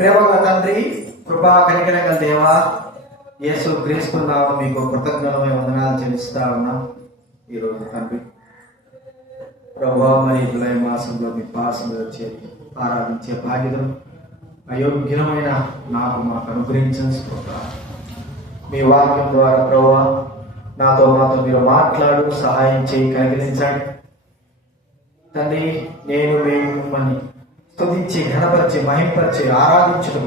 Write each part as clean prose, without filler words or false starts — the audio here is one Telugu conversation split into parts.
ప్రేమగల తండ్రి, కృపా కనికరగల దేవా, యేసు క్రీస్తు నామమున మీకు కృతజ్ఞతమైన వందనాలు చెల్లిస్తా ఉన్నాం. ఈరోజు తండ్రి ప్రభువా, మరి జూలై మాసంలో మీ పాసంలో చేరి ఆరాధించే బాధ్యతను అయోగ్యమైన మాకు అనుగ్రహించిన మీ వాక్యం ద్వారా ప్రభువా నాతో మీరు మాట్లాడు, సహాయం చేయి, కలిగించండి తండ్రి. నేను మిమ్మల్ని స్తుతించి, ఘనపరిచి, మహింపరిచి, ఆరాధించడం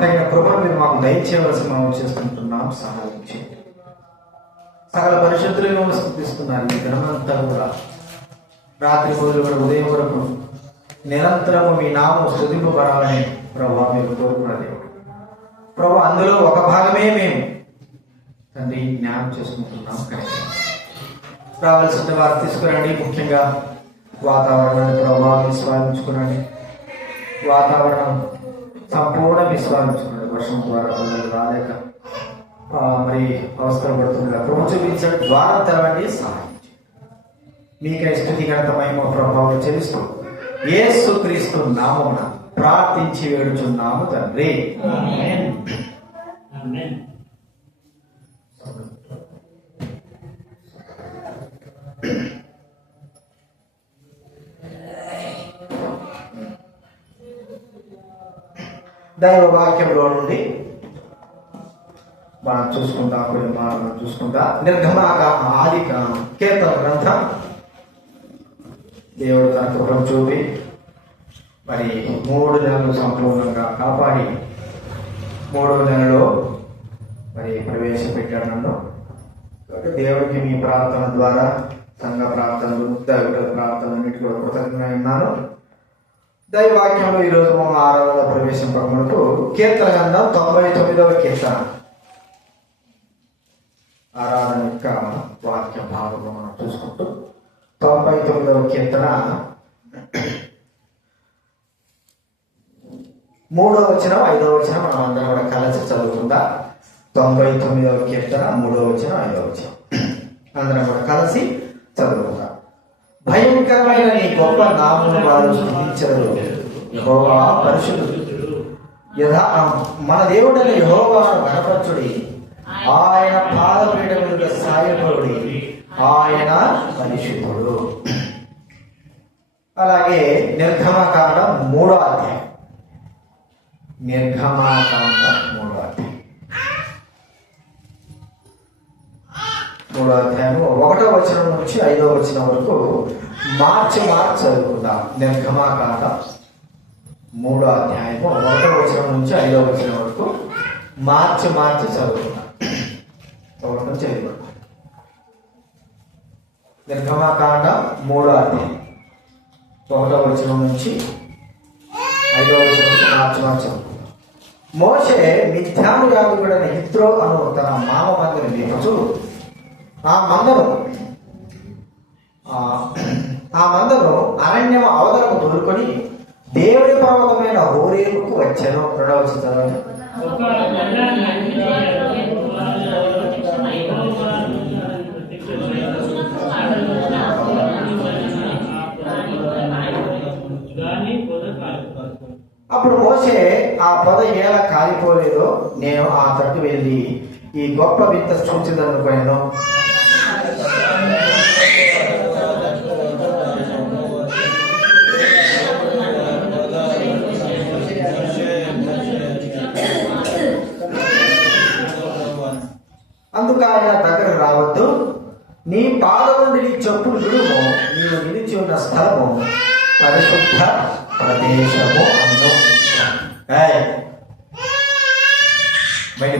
తగిన కృపను మీరు మాకు దయచేయవలసి మనం చేసుకుంటున్నాం. సహాయం చేయండి. సకల పరిశుద్ధులను స్తుతిస్తున్నారు. ఈ దినమంతా కూడా రాత్రి రోజు కూడా ఉదయం వరకు నిరంతరము మీ నామం స్తుతింపబడాలని ప్రభావ మీరు కోరుకున్న దేవుడు ప్రభావ, అందులో ఒక భాగమే మేము తండ్రి జ్ఞానం చేసుకుంటున్నాం. కనుక రావాల్సిన వారు తీసుకురండి. ముఖ్యంగా వాతావరణాన్ని ప్రభావం విశ్వాసించుకునండి. వాతావరణం సంపూర్ణ విశ్వాసించుకున్నాడు. వర్షం ద్వారా పిల్లలు రాలేక మరి అవసరం పడుతుండగా ప్రభు చూపించండి. ద్వారం తెరవండి, సహాయం మీకై స్తుతి ఘనత మహిమ ప్రభావం చెల్లిస్తూ యేసు క్రీస్తు నామమున ప్రార్థించి వేడుచున్నాము తండ్రి. దైవ వాక్యంలో నుండి మనం చూసుకుందాం. కొన్ని మాటలు చూసుకుంటా. ఆది కీర్తన గ్రంథం దేవుడు తన కృపను చూపి మరి 3 నెలలు సంపూర్ణంగా కాపాడి 3వ నెలలో మరి ప్రవేశపెట్టాడు నన్ను. దేవుడికి మీ ప్రార్థన ద్వారా, సంఘ ప్రార్థనలు, దైవ ప్రార్థనలన్నిటి కూడా కృతజ్ఞతగా ఉన్నాను. దైవవాక్యంలో ఈరోజు మనం ఆరాధన ప్రవేశింపకమునకు కీర్తన గ్రంథం 99వ కీర్తన ఆరాధన యొక్క వాక్య భాగంలో మనం చూసుకుంటూ 99వ కీర్తన 3వ వచనం 5వ వచనం మనం అందరం కూడా కలిసి చదువుకుందా. 99వ కీర్తన 3వ వచనం 5వ వచనం అందరం కూడా కలిసి చదువుకుందా. భయంకరమైన నీ గొప్ప నామమును వారు స్తుతించరు. యెహోవా పరిశుద్ధుడు. మన దేవుడైన యెహోవాను ఘనపరచుడి. ఆయన పాదపీఠం మీద సాయపడుడి. ఆయన పరిశుద్ధుడు. అలాగే నిర్గమకాండం 3వ అధ్యాయం. నిర్గమకాండం 3వ అధ్యాయం 3వ అధ్యాయం 1వ వచనం నుంచి 5వ వచనం వరకు మార్చి చదువుకుందాం. నిర్గమకాండం 3వ అధ్యాయం 1వ వచనం నుంచి 5వ వచనం వరకు మార్చి చదువుకుందాం. 1 నుంచి 5 వరకు. నిర్గమకాండం 3వ అధ్యాయం 1వ వచనం నుంచి 5వ వచనం వరకు మార్చి చదువుకుందాం. మోషే మిథ్యాను యాజకుడైన హిత్రో అను తన మామ మందిని మేపుచు ఆ మందను అరణ్యం అవతలకు తోలుకొని దేవుడి పర్వతమైన హోరేబుకు వచ్చాను. 2వ వచనం. అప్పుడు మోషే, ఆ పొద ఎలా కాలిపోలేదో నేను ఆ తట్టు వెళ్ళి ఈ గొప్ప వింత చూచిందనుకోను. అందుకు ఆయన దగ్గర రావద్దు, నీ పాదం నుండి నీ చెప్పులు విడుము, నీవు నిలిచి ఉన్న స్థలము పరిశుద్ధ ప్రదేశము అను. బయటికి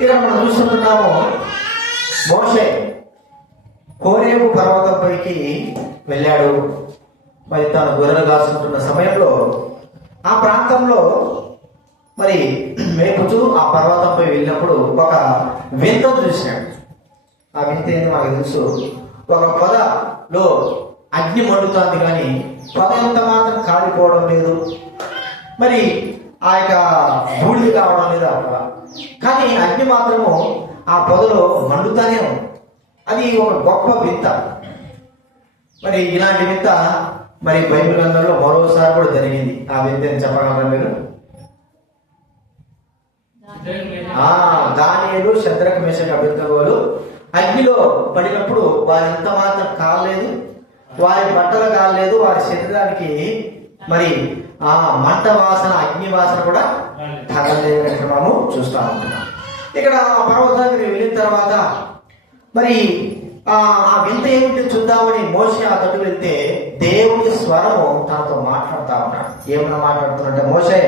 ఇక్కడ మనం చూస్తున్నాము. మోషే హోరేబు పర్వతంపైకి వెళ్ళాడు. మరి తాను గొర్రెలు కాసుకుంటున్న సమయంలో ఆ ప్రాంతంలో మరి మేపుతూ ఆ పర్వతంపై వెళ్ళినప్పుడు ఒక వింత చూసినాడు. ఆ వింత ఏంది మనకు తెలుసు. ఒక పొదలో అగ్ని మండుతుంది, కానీ పొద ఎంత మాత్రం కాలిపోవడం లేదు. మరి ఆ యొక్క బూడిద కావడం లేదు అక్కడ, కానీ అగ్ని మాత్రము ఆ పొదలో మండుతానే ఉంది. అది ఒక గొప్ప వింత. మరి ఇలాంటి వింత మరి బైబిల్ గ్రంథంలో మరోసారి కూడా జరిగింది. ఆ విద్యను చెప్పగలరా మీరు? దానియేలు, శద్రక్, మేషక్, అబేద్నెగోలు అగ్నిలో పడినప్పుడు వారి ఎంత మాత్రం కాలేదు, వారి బట్టలు కాలేదు, వారి శరీరానికి మరి ఆ మంట వాసన, అగ్ని వాసన కూడా తగలేదని మనము చూస్తా ఉంటున్నాం. ఇక్కడ పర్వతానికి వెళ్ళిన తర్వాత మరి ఆ వింత ఏమిటి చూద్దామని మోషే ఆ తట్టు వెళ్తే దేవుని స్వరము తనతో మాట్లాడుతా ఉన్నాడు. ఏమన్నా మాట్లాడుతున్నట్టే, మోషే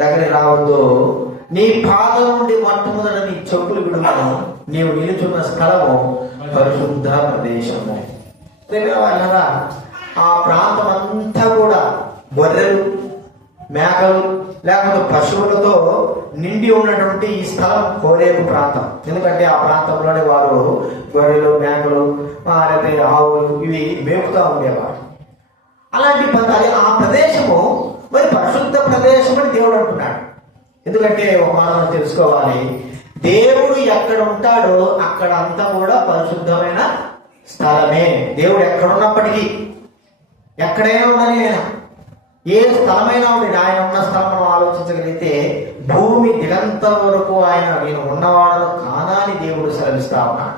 దగ్గర రావద్దు, నీ పాదం నుండి మొట్టమొదట నీ చెప్పులు విడుమను, నీవు నిలుచున్న స్థలము పరిశుద్ధ ప్రదేశము. వాళ్ళరా ఆ ప్రాంతం అంతా కూడా గొర్రెలు, మేకలు లేకపోతే పశువులతో నిండి ఉన్నటువంటి ఈ స్థలం హోరేబు ప్రాంతం. ఎందుకంటే ఆ ప్రాంతంలోనే వారు గొర్రెలు, మేకలు, లేకపోతే ఆవులు ఇవి మేపుతా ఉండేవారు. అలాంటి ఆ ప్రదేశము మరి పరిశుద్ధ ప్రదేశం అని దేవుడు అంటున్నాడు. ఎందుకంటే ఒక మనం తెలుసుకోవాలి, దేవుడు ఎక్కడ ఉంటాడో అక్కడ అంతా కూడా పరిశుద్ధమైన స్థలమే. దేవుడు ఎక్కడున్నప్పటికీ, ఎక్కడైనా ఉండని, ఏ స్థలమైనా ఉండి ఆయన ఉన్న స్థలం మనం ఆలోచించగలిగితే భూమి దిగంతం వరకు ఆయన నేను ఉన్నవాడను కానాని దేవుడు సెలవిస్తా ఉన్నాడు.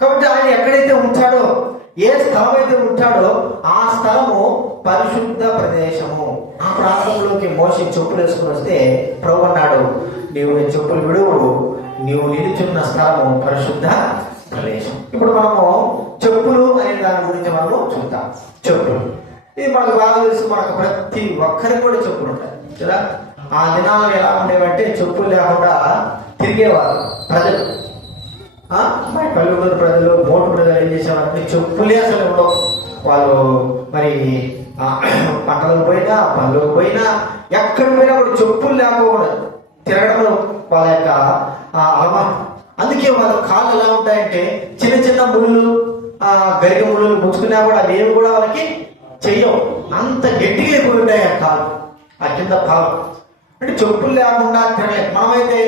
కాబట్టి ఆయన ఎక్కడైతే ఉంచాడో, ఏ స్థలం అయితే ఉంటాడో ఆ స్థలము పరిశుద్ధ ప్రదేశము. ఆ ప్రాంతంలోకి మోషే చెప్పులు వేసుకుని వస్తే ప్రభు అన్నాడు, నీవు చెప్పులు విడువు, నీవు నిలుచున్న స్థలము పరిశుద్ధ ప్రదేశం. ఇప్పుడు మనము చెప్పులు అనే దాని గురించి మనము చూద్దాం. చెప్పులు ఇది మనకు బాగా తెలుసు, మనకు ప్రతి ఒక్కరికి కూడా చెప్పులు ఉంటాయి కదా. ఆ దినాలు ఎలా ఉండేవంటే చెప్పులు లేకుండా తిరిగేవారు ప్రజలు. మరి పల్లెటూరు ప్రజలు, మోటు ప్రజలు ఏం చేసేవారంటే చెప్పులే అసలు ఉండవు. వాళ్ళు మరి పంటలకు పోయినా, పనులకు పోయినా, ఎక్కడ పోయినా కూడా చెప్పులు లేకపోవడం తిరగడంలో వాళ్ళ యొక్క అలవాటు. అందుకే వాళ్ళ కాళ్ళు ఎలా ఉంటాయంటే చిన్న చిన్న ముళ్ళు, గరిగ ముళ్ళు ముచ్చుకున్నా కూడా అవేవి కూడా వాళ్ళకి చెయ్యవు, అంత గట్టిగా అయిపోయి ఉంటాయి ఆ కాళ్ళు, ఆ కింద పాలు. అంటే చెప్పులు లేకుండా తిరగలేదు. మనమైతే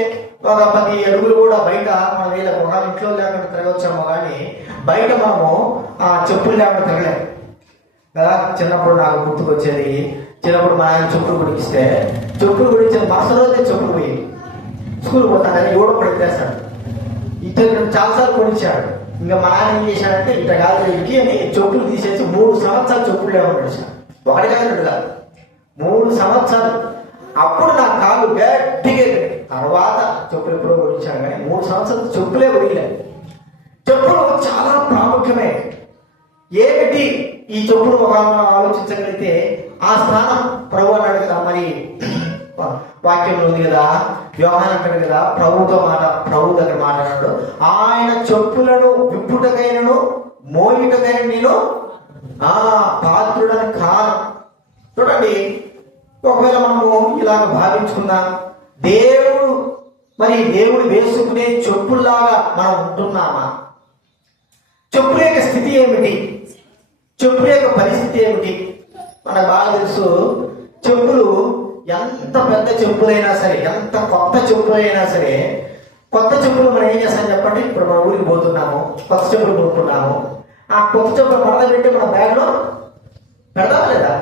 ఒక 10 అడుగులు కూడా బయట మన వీళ్ళ ఒకళ్ళ ఇంట్లో లేకుండా తిరగచ్చామో కానీ బయట మనము చెప్పులు లేకుండా తిరగలేము కదా. చిన్నప్పుడు నాకు గుర్తుకొచ్చేది, చిన్నప్పుడు మా ఆయన చెప్పులు గుడికిస్తే, చెప్పులు గుడించే మరుసటి రోజే చెప్పులు పోయి స్కూల్ పోతానని ఎవడో కూడా ఎత్తేస్తాడు. ఇతను చాలాసార్లు కొనిచ్చాడు. ఇంకా మా ఆయన ఏం చేశాడంటే ఇట కాదు ఇంటికి అని చెప్పులు తీసేసి 3 సంవత్సరాలు చెప్పులు లేకుండా నడిచాడు. ఒకటి కాదు, 2 కాదు, 3 సంవత్సరాలు. అప్పుడు నా కాళ్ళు గట్టిగా, తర్వాత చెప్పులు ఎప్పుడో కొనిచ్చాడు కానీ 3 సంవత్సరాలు చెప్పులే కొనిలేదు. చెప్పులు చాలా ప్రాముఖ్యమే. ఏమిటి ఈ చెప్పులు ఒక ఆలోచించగలిగితే ఆ స్థానం ప్రభు అన్నాడు కదా. మరి వాక్యంలో ఉంది కదా, యోహాను అంటాడు కదా, ప్రభుతో ప్రభు దగ్గర మాట్లాడాడు, ఆయన చెప్పులను విప్పుటకైనను మోయుటకైన నేను పాత్రుడని కాను. చూడండి, ఒకవేళ మనము ఇలాగ భావించుకున్నాం, దేవుడు వేసుకునే చెప్పుల్లాగా మనం ఉంటున్నామా? చెప్పుల యొక్క స్థితి ఏమిటి? చెప్పుల యొక్క పరిస్థితి ఏమిటి? మనకు బాగా తెలుసు, చెప్పులు ఎంత పెద్ద చెప్పులైనా సరే, ఎంత కొత్త చెప్పులైనా సరే, కొత్త చెప్పులు మనం ఏం చేస్తాం చెప్పండి. ఇప్పుడు మన ఊరికి పోతున్నాము, కొత్త చెప్పులు కొనుక్కున్నాము, ఆ కొత్త చెప్పులు మడత పెట్టి మన బ్యాగ్లో పెడతాం లేదా?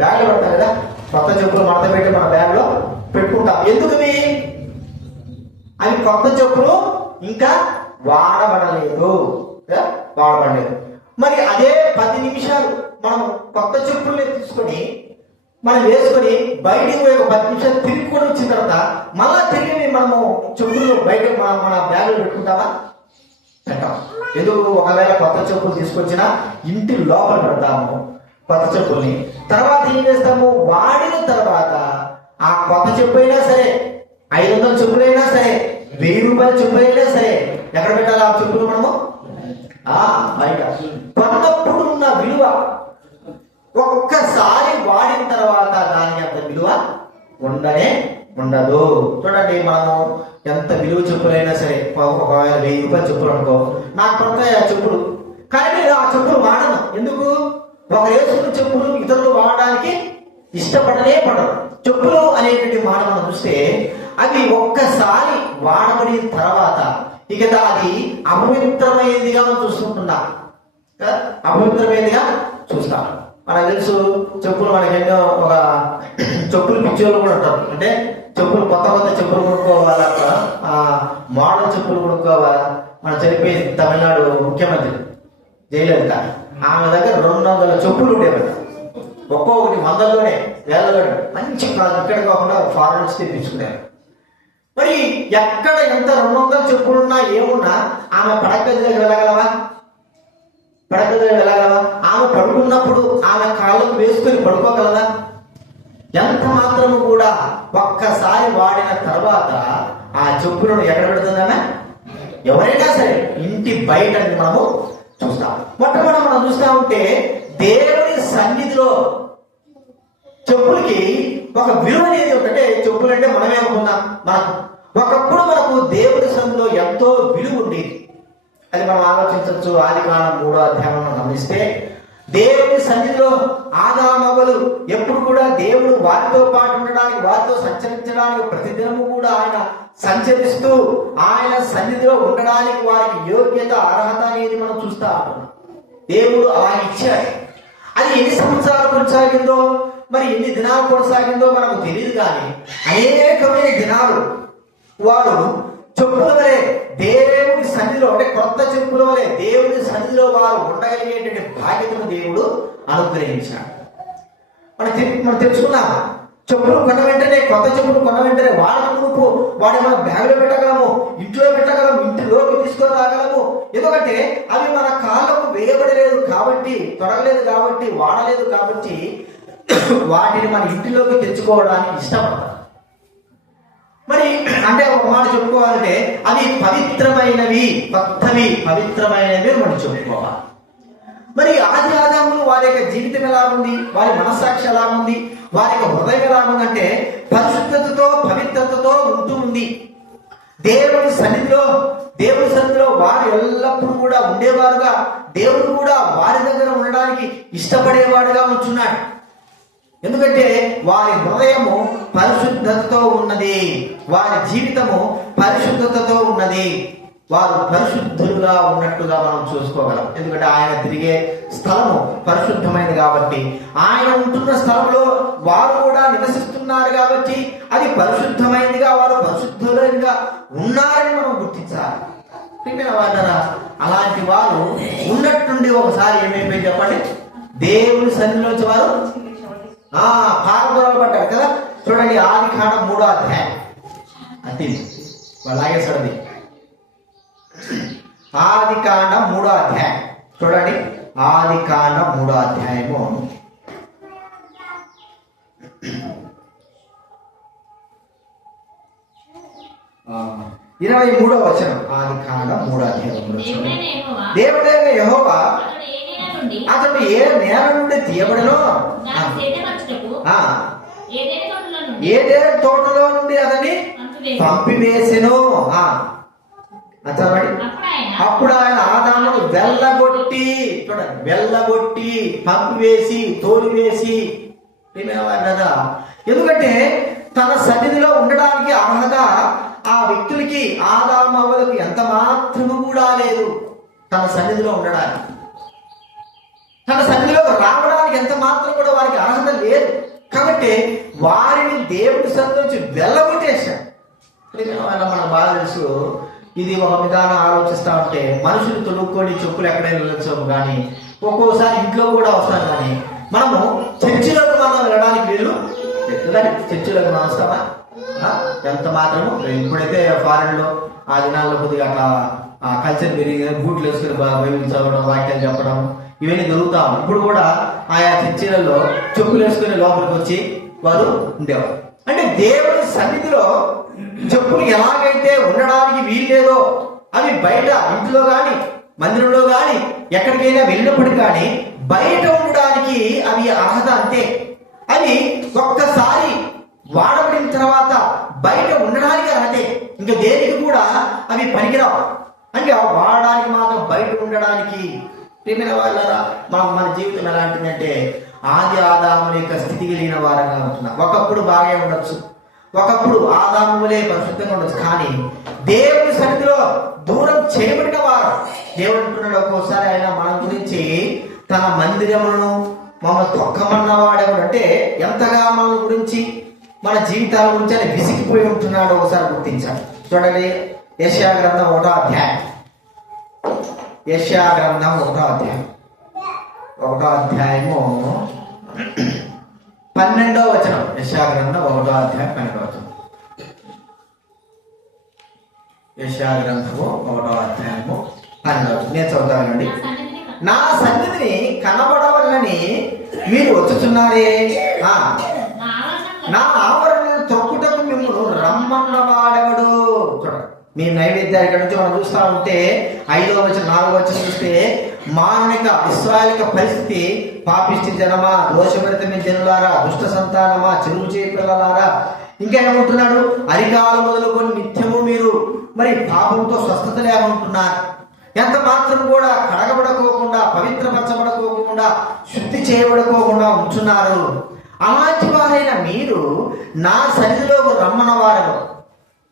బ్యాగ్లో పెడతాం కదా. కొత్త చెప్పులు మడత పెట్టి మన బ్యాగ్లో పెట్టుకుంటాం. ఎందుకు? అవి కొత్త చెప్పులు, ఇంకా వాడబడలేదు. మరి అదే 10 నిమిషాలు మనం కొత్త చెప్పుల్ని తీసుకొని మనం వేసుకొని బయటికి పోయి ఒక 10 నిమిషాలు తిరిగి కూడా వచ్చిన తర్వాత మళ్ళా తిరిగి మనము చెప్పులు బయట మన బ్యాగులు పెట్టుకుంటామా? పెట్టాం. ఎందుకు? ఒకవేళ కొత్త చెప్పులు తీసుకొచ్చినా ఇంటి లోపల పెడతాము కొత్త చెప్పుల్ని. తర్వాత ఏం చేస్తాము? వాడిన తర్వాత ఆ కొత్త చెప్పు అయినా సరే, 500 చెప్పులైనా సరే, 1000 రూపాయల చెప్పు అయినా సరే, ఎక్కడ పెట్టాలి ఆ చెప్పులు? మనము బయట. కొన్నప్పుడు ఉన్న విలువ ఒక్కసారి వాడిన తర్వాత దానికి అంత విలువ ఉండదు. చూడండి, మనము ఎంత విలువ చెప్పులైనా సరే, ఒకవేళ 1000 రూపాయల చెప్పులు అనుకో, నాకు పడతాయి ఆ చెప్పులు, కానీ నేను ఆ చెప్పులు వాడను. ఎందుకు? ఒక వేసుకున్న చెప్పులు ఇతరులు వాడడానికి ఇష్టపడనే పడరు. చెప్పులు అనేటువంటి మాట మనం చూస్తే అవి ఒక్కసారి వాడబడిన తర్వాత ఇక అది అపవిత్రమైనదిగా మనం చూస్తుంటున్నాం. అపవిత్రమైనదిగా చూస్తాం. మనకు తెలుసు చెప్పులు మనకి ఎన్నో ఒక చెప్పులు పిచ్చోళ్ళు కూడా ఉంటారు. అంటే చెప్పులు కొత్త కొత్త చెప్పులు కొనుక్కోవాలా, మోడల్ చెప్పులు కొనుక్కోవాలా. మన చనిపోయి తమిళనాడు ముఖ్యమంత్రి జయలలిత, ఆమె దగ్గర 200 చెప్పులు ఉండేవాడు. ఒక్కొక్కటి 100లోనే వేలలోనే మంచి ఇక్కడ కాకుండా ఫారెన్ నుంచి తెప్పించుకునేవారు. మరి ఎక్కడ ఎంత 200 చెప్పులున్నా ఏమున్నా ఆమె పడగదిలోకి వెళ్ళగలవా? పడగదిలోకి వెళ్ళగలవా? ఆమె పడుకున్నప్పుడు ఆమె కాళ్ళకు వేసుకొని పడుకోగలదా? ఎంత మాత్రము కూడా ఒక్కసారి వాడిన తర్వాత ఆ చెప్పులను ఎక్కడ పెడుతుందన్నా? ఎవరైనా సరే ఇంటి బయట మనము చూస్తాం. మొట్టమొదటి మనం చూస్తా ఉంటే దేవుని సన్నిధిలో చెప్పులకి ఒక విలువ అనేది ఒకటే. చెప్పులు అంటే మనమే అనుకున్నాం. ఒకప్పుడు మనకు దేవుని సన్నిధిలో ఎంతో విలువ ఉండేది. అది మనం ఆలోచించవచ్చు. ఆదికాండం 3వ అధ్యాయంలో గమనిస్తే దేవుని సన్నిధిలో ఆదామవ్వలు ఎప్పుడు కూడా దేవుడు వారితో పాటు ఉండడానికి, వారితో సంచరించడానికి ప్రతిదినము కూడా ఆయన సంచరిస్తూ ఆయన సన్నిధిలో ఉండడానికి వారికి యోగ్యత, అర్హత అనేది మనం చూస్తా ఉంటున్నాం. దేవుడు అలా ఇచ్చాడు. అది ఎన్ని సంవత్సరాలు కొనసాగిందో, మరి ఎన్ని దినాలు కొనసాగిందో మనకు తెలియదు. కానీ అనేకమైన దినాలు వారు చెప్పుల వలె దేవుడి సన్నిధిలో, అంటే కొత్త చెప్పుల వలె దేవుడి సన్నిధిలో వారు ఉండగలిగేటువంటి బాధ్యతను దేవుడు అనుగ్రహించాడు. మనం తెలుసుకున్నాం. చెప్పులు కొన్న వెంటనే, కొత్త చెప్పులు కొన్న వెంటనే వాడక మునుపు వాడి మన బ్యాగులో పెట్టగలము, ఇంట్లో పెట్టగలము, ఇంటిలోకి తీసుకొని రాగలము. ఎందుకంటే అవి మన కాళ్ళకు వేయబడలేదు కాబట్టి, తొడగలేదు కాబట్టి, వాడలేదు కాబట్టి వాటిని మన ఇంటిలోకి తెచ్చుకోవడానికి ఇష్టపడతారు. మరి అంటే ఒక మాట చెప్పుకోవాలంటే అవి పవిత్రమైనవి, కొత్తవి, పవిత్రమైనవి మనం చెప్పుకోవాలి. మరి ఆది ఆదాములు వారి యొక్క జీవితం ఎలా ఉంది, వారి మనస్సాక్షి ఎలా ఉంది, వారి యొక్క హృదయం ఎలా ఉందంటే పరిశుద్ధతతో, పవిత్రతతో ఉంటూ ఉంది. దేవుని సన్నిధిలో వారు ఎల్లప్పుడూ కూడా ఉండేవారుగా, దేవుడు కూడా వారి దగ్గర ఉండడానికి ఇష్టపడేవాడుగా ఉంటున్నాడు. ఎందుకంటే వారి హృదయము పరిశుద్ధతతో ఉన్నది, వారి జీవితము పరిశుద్ధతతో ఉన్నది. వారు పరిశుద్ధులుగా ఉన్నట్టుగా మనం చూసుకోగలం. ఎందుకంటే ఆయన తిరిగే స్థలము పరిశుద్ధమైనది కాబట్టి, ఆయన ఉంటున్న స్థలంలో వారు కూడా నివసిస్తున్నారు కాబట్టి అది పరిశుద్ధమైనదిగా, వారు పరిశుద్ధులుగా ఉన్నారని మనం గుర్తించాలి. అలాంటి వారు ఉన్నట్టుండి ఒకసారి ఏమైపోయి చెప్పండి, దేవుని సన్నిధిలోంచి వారు పారదోలబడ్డారు కదా. చూడండి ఆదికాండం 3వ అధ్యాయం. అది అలాగే చూడండి ఆదికాండం 3వ అధ్యాయం. చూడండి ఆదికాండం 3వ అధ్యాయము 23వ వచనం. ఆదికాండం 3వ అధ్యాయం. దేవుడైన యెహోవా అతడు ఏ నేల నుండి తీయబడనో ఏదైనా తోటలో నుండి అతన్ని పంపివేసెను. అప్పుడు ఆయన ఆదామును వెళ్ళగొట్టి పంపివేసి తోలివేసి. ఎందుకంటే తన సన్నిధిలో ఉండడానికి అర్హత ఆ వ్యక్తులకి, ఆదాము అవ్వలకు ఎంత మాత్రము కూడా లేదు. తన సన్నిధిలో ఉండడానికి, తన సన్నిధిలో రావడానికి ఎంత మాత్రం కూడా వారికి అర్హత లేదు. కాబట్టి వారిని దేవుడి సన్నిధి నుంచి వెళ్ళగొట్టేశాడు. మనకు బాగా తెలుసు. ఇది ఒక విధానం ఆలోచిస్తా ఉంటే మనుషులు తొడుక్కొని చెప్పులు ఎక్కడైనా వెళ్ళొచ్చాము, కానీ ఒక్కోసారి ఇంట్లో కూడా వస్తాను. కానీ మనము చర్చిలోకి మనం వెళ్ళడానికి వీలు లేదు. చర్చిలోకి మనం వస్తామా? ఎంత మాత్రము. ఇప్పుడైతే ఫారెన్ లో ఆ దినాల్లో కొద్దిగా అట్లా కల్చర్ పెరిగి బూట్లు వేసుకుని బైబిల్ చదవడం, వాక్యాలు చెప్పడం ఇవన్నీ జరుగుతాం. ఇప్పుడు కూడా ఆయా చర్చిలలో చెప్పులు వేసుకుని లోపలికి వచ్చి వారు ఉండేవారు. అంటే దేవుని సన్నిధిలో చెప్పులు ఎలాగైతే ఉండడానికి వీల్లేదో అవి బయట ఇంట్లో కానీ, మందిరంలో కానీ, ఎక్కడికైనా వెళ్ళినప్పటికీ కానీ బయట ఉండడానికి అవి అర్హత అంతే. అవి ఒక్కసారి వాడబడిన తర్వాత బయట ఉండడానికి అర్హతే. ఇంకా దేనికి కూడా అవి పనికిరావు. అంటే వాడడానికి మాత్రం బయట ఉండడానికి. ప్రియమైన వాళ్ళారా, మన జీవితం ఎలాంటిదంటే ఆది ఆదాముల యొక్క స్థితి కలిగిన వారంగా ఉంటున్నాం. ఒకప్పుడు బాగా ఉండొచ్చు, ఒకప్పుడు ఆదాములే పరిశుద్ధంగా ఉండొచ్చు, కానీ దేవుని సన్నిధిలో దూరం చేయబడిన వారు. దేవుడు అంటున్నాడు ఒక్కోసారి ఆయన మన గురించి తన మందిరములను మమ్మల్ని తొక్కమన్నవాడెవడు అంటే ఎంతగా మన గురించి మన జీవితాల గురించి అని విసిగిపోయి ఉంటున్నాడు ఒకసారి గుర్తించాలి. చూడండి, యెషయా గ్రంథం 1వ అధ్యాయం, యెషయా గ్రంథం 1వ అధ్యాయం 1వ అధ్యాయము 12వ వచనం. యెషయా గ్రంథం 1వ అధ్యాయం 12వ వచనం. యెషయా గ్రంథము 1వ అధ్యాయము 12వ వచనం. నేను చదువుతానండి. నా సన్నిధిని కనబడవలని మీరు వచ్చుచున్నారే, నా ఆవరణను తొక్కుటకు మిమ్మల్ని రమ్మన్నవాడెవడు. చూడండి, మీ నైవేద్యాలు ఇక్కడ నుంచి మనం చూస్తా ఉంటే 5వ వచనం 4వ వచనం చూస్తే మానవిక ఇశ్రాయేలిక పరిస్థితి, పాపిష్టి జనమా, దోషభరితమైన జనులారా, దుష్ట సంతానమా, చెరువు చేయి పిల్లలారా, ఇంకా ఏమంటున్నాడు, అరికాలు మొదలుకొని నిత్యము మీరు మరి పాపంతో స్వస్థత లేకుంటున్నారు, ఎంత మాత్రం కూడా కడగబడుకోకుండా, పవిత్రపరచబడుకోకుండా, శుద్ధి చేయబడుకోకుండా ఉంటున్నారు. అలాంటి వారైన మీరు నా సన్నిధిలోకి రమ్మన్నవారు,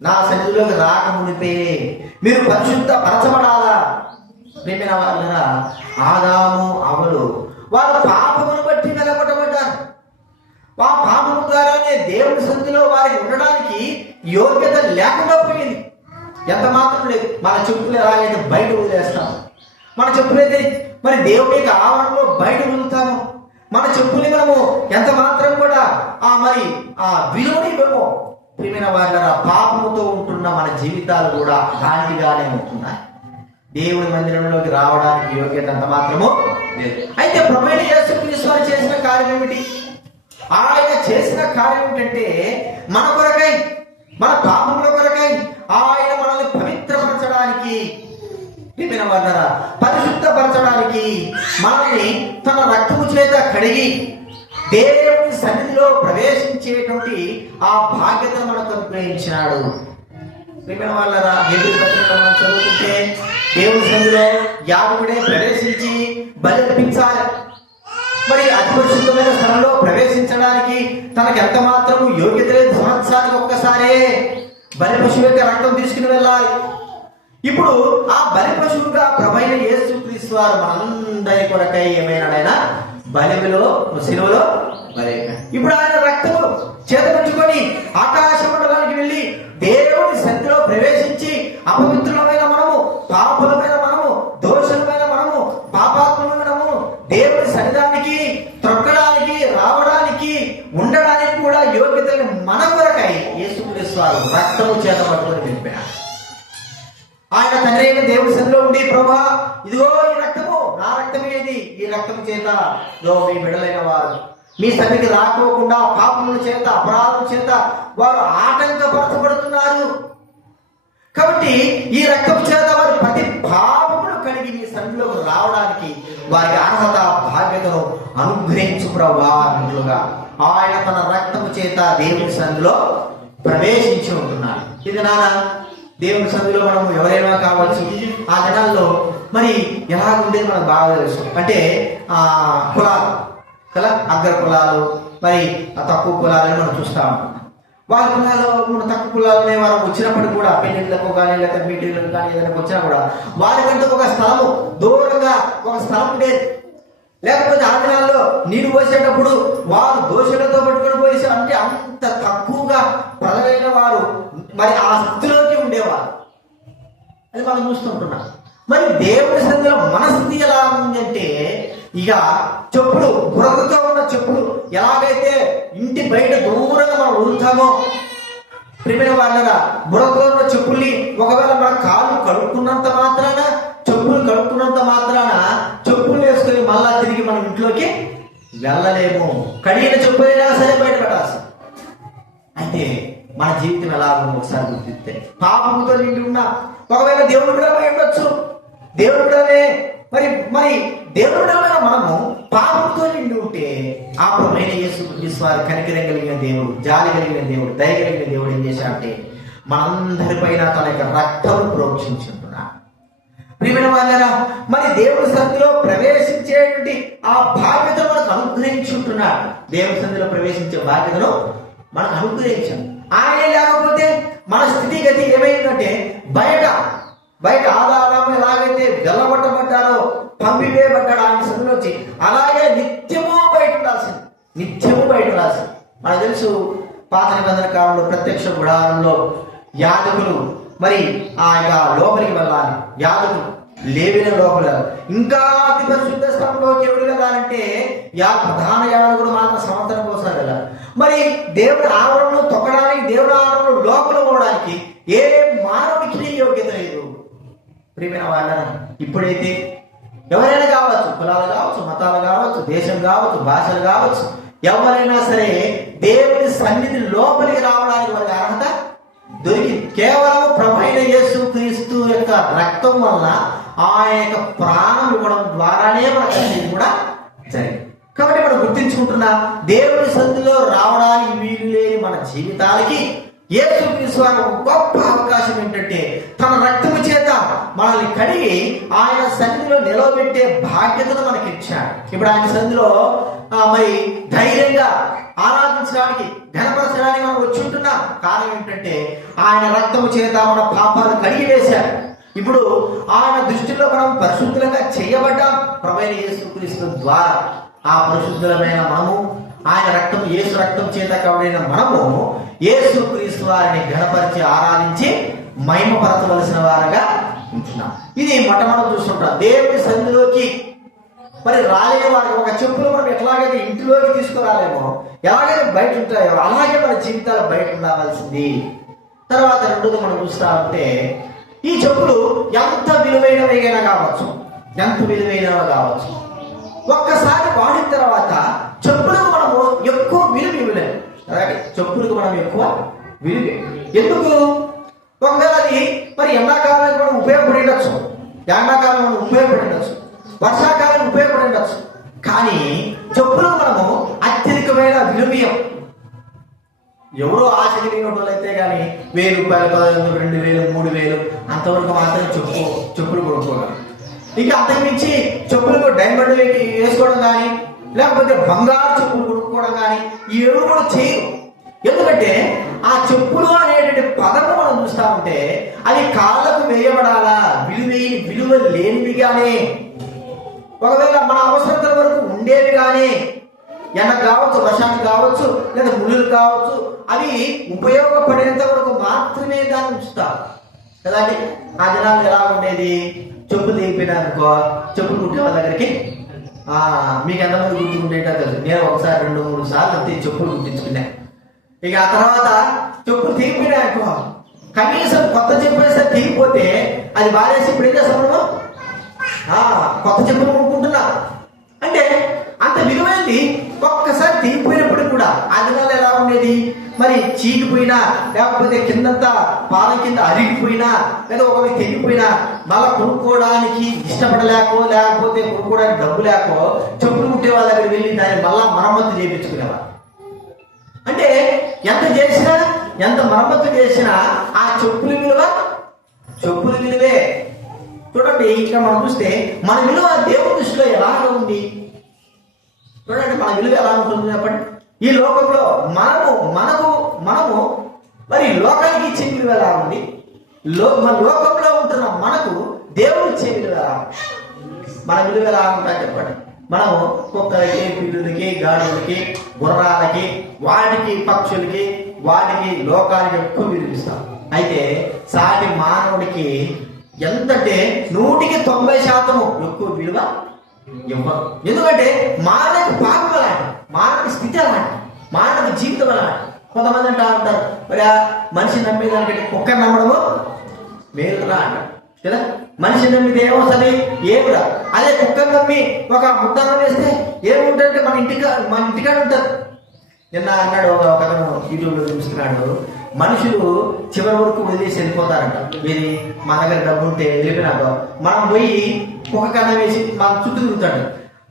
నా సన్నిధిలోకి రాకమునిపే మీరు పరిశుద్ధ పరచబడాలా. ప్రేమైన వాళ్ళరా, ఆదాము అవలు వారు పాపమును బట్టి వెలగొట్టబడ్డారు. ఆ పాపము ద్వారానే దేవుని సన్నిధిలో వారికి ఉండడానికి యోగ్యత లేకుండా పోయింది. ఎంత మాత్రం లేదు. మన చెప్పులు ఎలాగైతే బయట వదిలేస్తాము, మన చెప్పులైతే మరి దేవుని యొక్క ఆవరణలో బయట వదులుతాము, మన చెప్పుల్ని మనము ఎంత మాత్రం కూడా మరి ఆ విలువని ఇవ్వము. ప్రియమైన వాళ్ళ పాపముతో ఉంటున్న మన జీవితాలు కూడా అలాంటిగానే ఉంటున్నాయి. దేవుని మందిరంలోకి రావడానికి యోగ్యత అంత మాత్రము లేదు. అయితే ప్రభువైన యేసుక్రీస్తు వారు చేసిన కార్యం ఏమిటి? ఆయన చేసిన కార్యం ఏంటంటే మన కొరకై, మన పాపముల కొరకై ఆయన మనల్ని పవిత్రపరచడానికి, ప్రియమైన వాళ్ళరా పరిశుద్ధపరచడానికి మనల్ని తన రక్తము చేత కడిగి దేవుని సన్నిధిలో ప్రవేశించేటువంటి ఆ బాధ్యతను మనకు అనుగ్రహించినాడు. ప్రియమైన వాళ్ళరా, హెబ్రీ పత్రికలో మనం చదువుకుంటే దేవుని సన్నిధిలో యాజకుడే ప్రవేశించి బలి అర్పించాలి. మరి అతి పరిశుద్ధమైన స్థలంలో ప్రవేశించడానికి తనకు ఎంత మాత్రము యోగ్యత లేదు. సంవత్సరానికి ఒక్కసారే బలి పశువు యొక్క రక్తం తీసుకుని వెళ్ళాలి. ఇప్పుడు ఆ బలి పశువుగా ప్రభువైన యేసుక్రీస్తు వారు మనందరి కొరకై ఏమైనా బలిలో శిలువలో బలి. ఇప్పుడు ఆయన రక్తము చేతపెట్టుకొని ఆకాశ మండలానికి వెళ్ళి దేవుని సన్నిధిలో ప్రవేశించి అపవిత్రులమైన మనము, పాపులమైన మనము, దోషులమైన మనము, పాపాత్ములమైనము దేవుని సన్నిధానికి త్రొక్కడానికి, రావడానికి, ఉండడానికి కూడా యోగ్యతని మన కొరకై యేసుక్రీస్తు వారు రక్తము చేత పట్టుకొని వెళ్ళిపోయారు. ఆయన తండ్రి అయిన దేవుని సన్నిధిలో ఉండి, ప్రభా ఇదిగో ఈ రక్తము నా రక్తమే, ఇది ఈ రక్తము చేత మీ బిడ్డలైన వారు మీ సన్నిధికి రాకోకుండా పాపముల చేత, అపరాధం చేత వారు ఆటంకపరచబడుతున్నారు. కాబట్టి ఈ రక్తము చేత వారు ప్రతి పాపమును కడిగి మీ సన్నిధిలోకి రావడానికి వారి అర్హత, బాధ్యతను అనుగ్రహించు ప్రభువా అన్నట్లుగా ఆయన తన రక్తము చేత దేవుని సన్నిధిలో ప్రవేశించి ఉంటున్నారు. ఇది నాన్న దేవుని సన్నిధిలో మనం ఎవరైనా కావచ్చు. ఆ దినాల్లో మరి ఎలా ఉండేది మనకు బాగా తెలుసు. అంటే కులాలు కదా, అగ్ర కులాలు, మరి తక్కువ కులాలని మనం చూస్తా ఉంటాం. వాళ్ళ కులాలు, మన తక్కువ కులాలనే వారు వచ్చినప్పటికి కూడా పెళ్లిళ్ళకు కానీ లేకపోతే మీటింగ్లకు కానీ ఏదైనా వచ్చినా కూడా వారికంటూ ఒక స్థలము, దూరంగా ఒక స్థలం ఉండేది. లేకపోతే ఆ దినాల్లో నీరు పోసేటప్పుడు వారు దోషులతో పట్టుకొని పోయేసి, అంటే అంత తక్కువగా ప్రజలైన వారు మరి ఆ స్థితిలోకి ఉండేవారు. అది మనం చూస్తుంటున్నాం. మరి దేవుని సన్నిధిలో మన స్థితి ఎలా ఉందంటే, ఇక చెప్పులు, బురదతో ఉన్న చెప్పులు ఎలాగైతే ఇంటి బయట దూరంగా మనం వదులుతామో, ప్రియమైన వాళ్ళగా బురదలో ఉన్న చెప్పుల్ని ఒకవేళ మన కాళ్ళు కడుక్కున్నంత మాత్రాన, చెప్పులు కడుక్కున్నంత మాత్రాన చెప్పులు వేసుకొని మళ్ళా తిరిగి మనం ఇంట్లోకి వెళ్ళలేము. కడిగిన చెప్పులైనా సరే బయట పెట్టాల్సి. అయితే మన జీవితం ఎలా ఉందో ఒకసారి గుర్తిస్తే, పాపముతో నిండి ఉన్నా, ఒకవేళ దేవుడు కూడా ఉండొచ్చు, దేవుడు కూడానే మరి మరి దేవుడమైన మనము పాపంతో నిండి ఉంటే, ఆ ప్రభువైన యేసుక్రీస్తు వారి కనికరం కలిగిన దేవుడు, జాలి కలిగిన దేవుడు, దయ కలిగిన దేవుడు ఏం చేశాడంటే మనందరిపైన తన యొక్క రక్తము ప్రోక్షించుంటున్నాడు. ప్రియమైన వాళ్ళరా, మరి దేవుని సన్నిధిలో ప్రవేశించేటువంటి ఆ బాధ్యతను మనకు అనుగ్రహించుంటున్నాడు. దేవుని సన్నిధిలో ప్రవేశించే బాధ్యతను మనకు అనుగ్రహించాడు. ఆయన లేకపోతే మన స్థితిగతి ఏమైందంటే, బయట ఆదాము ఎలాగైతే వెళ్ళగొట్టబడ్డారో, పంపివేయబడ్డాడు ఆయన సన్నిధిలోంచి, అలాగే నిత్యము బయట నిత్యము బయట రాసి. మనకు తెలుసు పాత నిబంధన కాలంలో ప్రత్యక్ష గుడారంలో యాజకులు మరి ఆ యొక్క లోపలికి వెళ్ళాలి. యాజకులు లేవిన లోపల ఇంకా అతి పరిశుద్ధ స్థలంలోకి ఎవరు వెళ్ళాలంటే ప్రధాన యాజకుడు మాత్రం సంవత్సరం కోసం వెళ్ళాలి. మరి దేవుడి ఆవరణను తొక్కడానికి, దేవుడి ఆవరణలో లోపల పోవడానికి ఏ మానవుడికి యోగ్యత లేదు. ప్రియమైన వాళ్ళని ఇప్పుడైతే ఎవరైనా కావచ్చు, కులాలు కావచ్చు, మతాలు కావచ్చు, దేశం కావచ్చు, భాషలు కావచ్చు, ఎవరైనా సరే దేవుని సన్నిధి లోపలికి రావడానికి వారికి అర్హత దొరికింది. కేవలం ప్రభువైన యేసు క్రీస్తు యొక్క రక్తం వలన ఆయన యొక్క ప్రాణం ఇవ్వడం ద్వారానే మనకు అనేది కూడా జరిగింది. కాబట్టి మనం గుర్తించుకుంటున్నా దేవుని సన్నిధిలో రావడానికి వీలు లేని మన జీవితాలకి యేసు క్రీస్తు వారి గొప్ప అవకాశం ఏంటంటే తన రక్తము చేత మనల్ని కడిగి ఆయన సన్నిధిలో నిలవబెట్టే బాధ్యతను మనకి ఇచ్చాడు. ఇప్పుడు ఆయన సన్నిధిలో మరి ధైర్యంగా ఆరాధించడానికి, ఘనపరచడానికి మనం వచ్చి ఉంటున్నాం. కారణం ఏంటంటే ఆయన రక్తము చేత మన పాపాలు కడిగి వేశాడు. ఇప్పుడు ఆయన దృష్టిలో మనం పరిశుద్ధంగా చేయబడ్డాం ప్రభువైన యేసుక్రీస్తు ద్వారా. ఆ పరిశుద్ధమైన మనము ఆయన రక్తం, యేసు రక్తం చేత కవరైన మనము యేసుక్రీస్తు వారిని ఘనపరిచి ఆరాధించి మహిమపరచవలసిన వారుగా ఉంటున్నాం. ఇది మొట్టమొదటి చూస్తుంటాం. దేవుని సన్నిధిలోకి మరి రాలేని వారికి ఒక చెప్పులు మనం ఎట్లాగైతే ఇంటిలోకి తీసుకురాలేమో, ఎలాగైతే బయట ఉంటాయో అలాగే మన జీవితాలు బయట ఉండవలసింది. తర్వాత రెండోది మనం చూస్తా ఉంటే ఈ చెప్పులు ఎంత విలువైనవైనా కావచ్చు, ఎంత విలువైనవి కావచ్చు, ఒక్కసారి వాడిన తర్వాత చెప్పులకు మనము ఎక్కువ విలువ ఇవ్వలేము. అలాగే చెప్పులకు మనం ఎక్కువ విలువ ఎందుకు? ఒకవేళ అది మరి ఎండాకాలానికి కూడా ఉపయోగపడి ఉండొచ్చు, ఎండాకాలం మనం ఉపయోగపడి ఉండొచ్చు, వర్షాకాలం ఉపయోగపడి ఉండొచ్చు. కానీ చెప్పులకు మనము అత్యధికమైన విలువయం. ఎవరో ఆశ కలిగిన వాళ్ళైతే కానీ 1000 రూపాయలు, 1500, 2000, 3000 అంతవరకు మాత్రం చెప్పులు కొనుక్కోగలరు. ఇంకా అంతకుమించి చెప్పులు డైమండ్ వేసుకోవడం కానీ, లేకపోతే బంగారు చెప్పులు కొనుక్కోవడం కానీ ఇవి కూడా చేయరు. ఎందుకంటే ఆ చెప్పులు అనేటువంటి పదము మనం చూస్తా ఉంటే అది కాళ్ళకు వేయబడాలా, విలువ లేనివిగానే, ఒకవేళ మన అవసరతల వరకు ఉండేవి కానీ, ఎండకు కావచ్చు, వర్షానికి కావచ్చు, లేదా ముళ్ళు కావచ్చు, అవి ఉపయోగపడేంత వరకు మాత్రమే దాన్ని ఉంచుతారు కదండి. ఆ జనాలు ఎలా ఉండేది? చెప్పులు తీపినానుకో, చెప్పులు కుట్టే వాళ్ళ దగ్గరికి మీకు ఎంతమంది గుర్తుకుంటేటో తెలుసు. నేను ఒకసారి 2-3 సార్లు చెప్పులు కుట్టించుకున్నా. ఇక ఆ తర్వాత చెప్పులు తీపినానుకో, కనీసం కొత్త చెప్పు వేస్తే తీగిపోతే అది బాధేసి ఇప్పుడు ఏం చేస్తాము, కొత్త చెప్పులు కొనుక్కుంటున్నా. అంటే అంత విలువైంది. ఒక్కసారి తీగిపోయినప్పుడు కూడా ఆ దినాలు ఎలా ఉండేది? మరి చీకిపోయినా, లేకపోతే కిందంతా పాలం కింద అరిగిపోయినా, లేదా ఒక తెగిపోయినా మళ్ళా కొనుక్కోవడానికి ఇష్టపడలేకో, లేకపోతే కొనుక్కోవడానికి డబ్బు లేకో చెప్పులు కుట్టే వాళ్ళ దగ్గర వెళ్ళి దాన్ని మళ్ళా మరమ్మతు చేయించుకునేవారు. అంటే ఎంత మరమ్మతు చేసినా ఆ చెప్పుల విలువే. చూడండి, ఇక్కడ మనం చూస్తే మన విలువ దేవుని దృష్టిలో ఎలాగ ఉంది చూడండి. మన విలువ ఎలా ఉంటుంది చెప్పండి. ఈ లోకంలో మనము మరి లోకానికి ఇచ్చే విలువ ఎలా ఉంది? మన లోకంలో ఉంటున్న మనకు దేవుడు ఇచ్చే విలువ ఎలా ఉంది? మన విలువ ఎలా ఉంటాయి చెప్పండి. మనము కుక్కలకి, పిల్లులకి, గాడులకి, గుర్రాలకి, వాటికి, పక్షులకి, వాటికి, లోకానికి ఎక్కువ విలువిస్తాం. అయితే సాటి మానవుడికి ఎంతంటే 100% ఎక్కువ విలువ ఇవ్వరు. ఎందుకంటే మానవ పాపం అలాంటి, మానవ స్థితి అలాంటి, మానవ జీవితం అలాంటి. కొంతమంది అంటా ఉంటారు, మరి మనిషి నమ్మేదానికంటే కుక్కని నమ్మడము మేలురా అంటారు కదా. మనిషి నమ్మితే ఏమొస్తుంది? ఏమిరా. అదే కుక్కని నమ్మి ఒక ముద్దను వేస్తే ఏముంటుందంటే మన ఇంటికాడ ఉంటారు. నిన్న అన్నాడు ఒక యూట్యూబ్లో చూస్తున్నాడు, మనుషులు చివరి వరకు వదిలేసి వెళ్ళిపోతారంట. ఇది మన దగ్గర డబ్బు ఉంటే వెళ్ళిపోయినాక మనం పోయి ఒక కన్నా వేసి మనం చుట్టూ తిరుగుతాడు.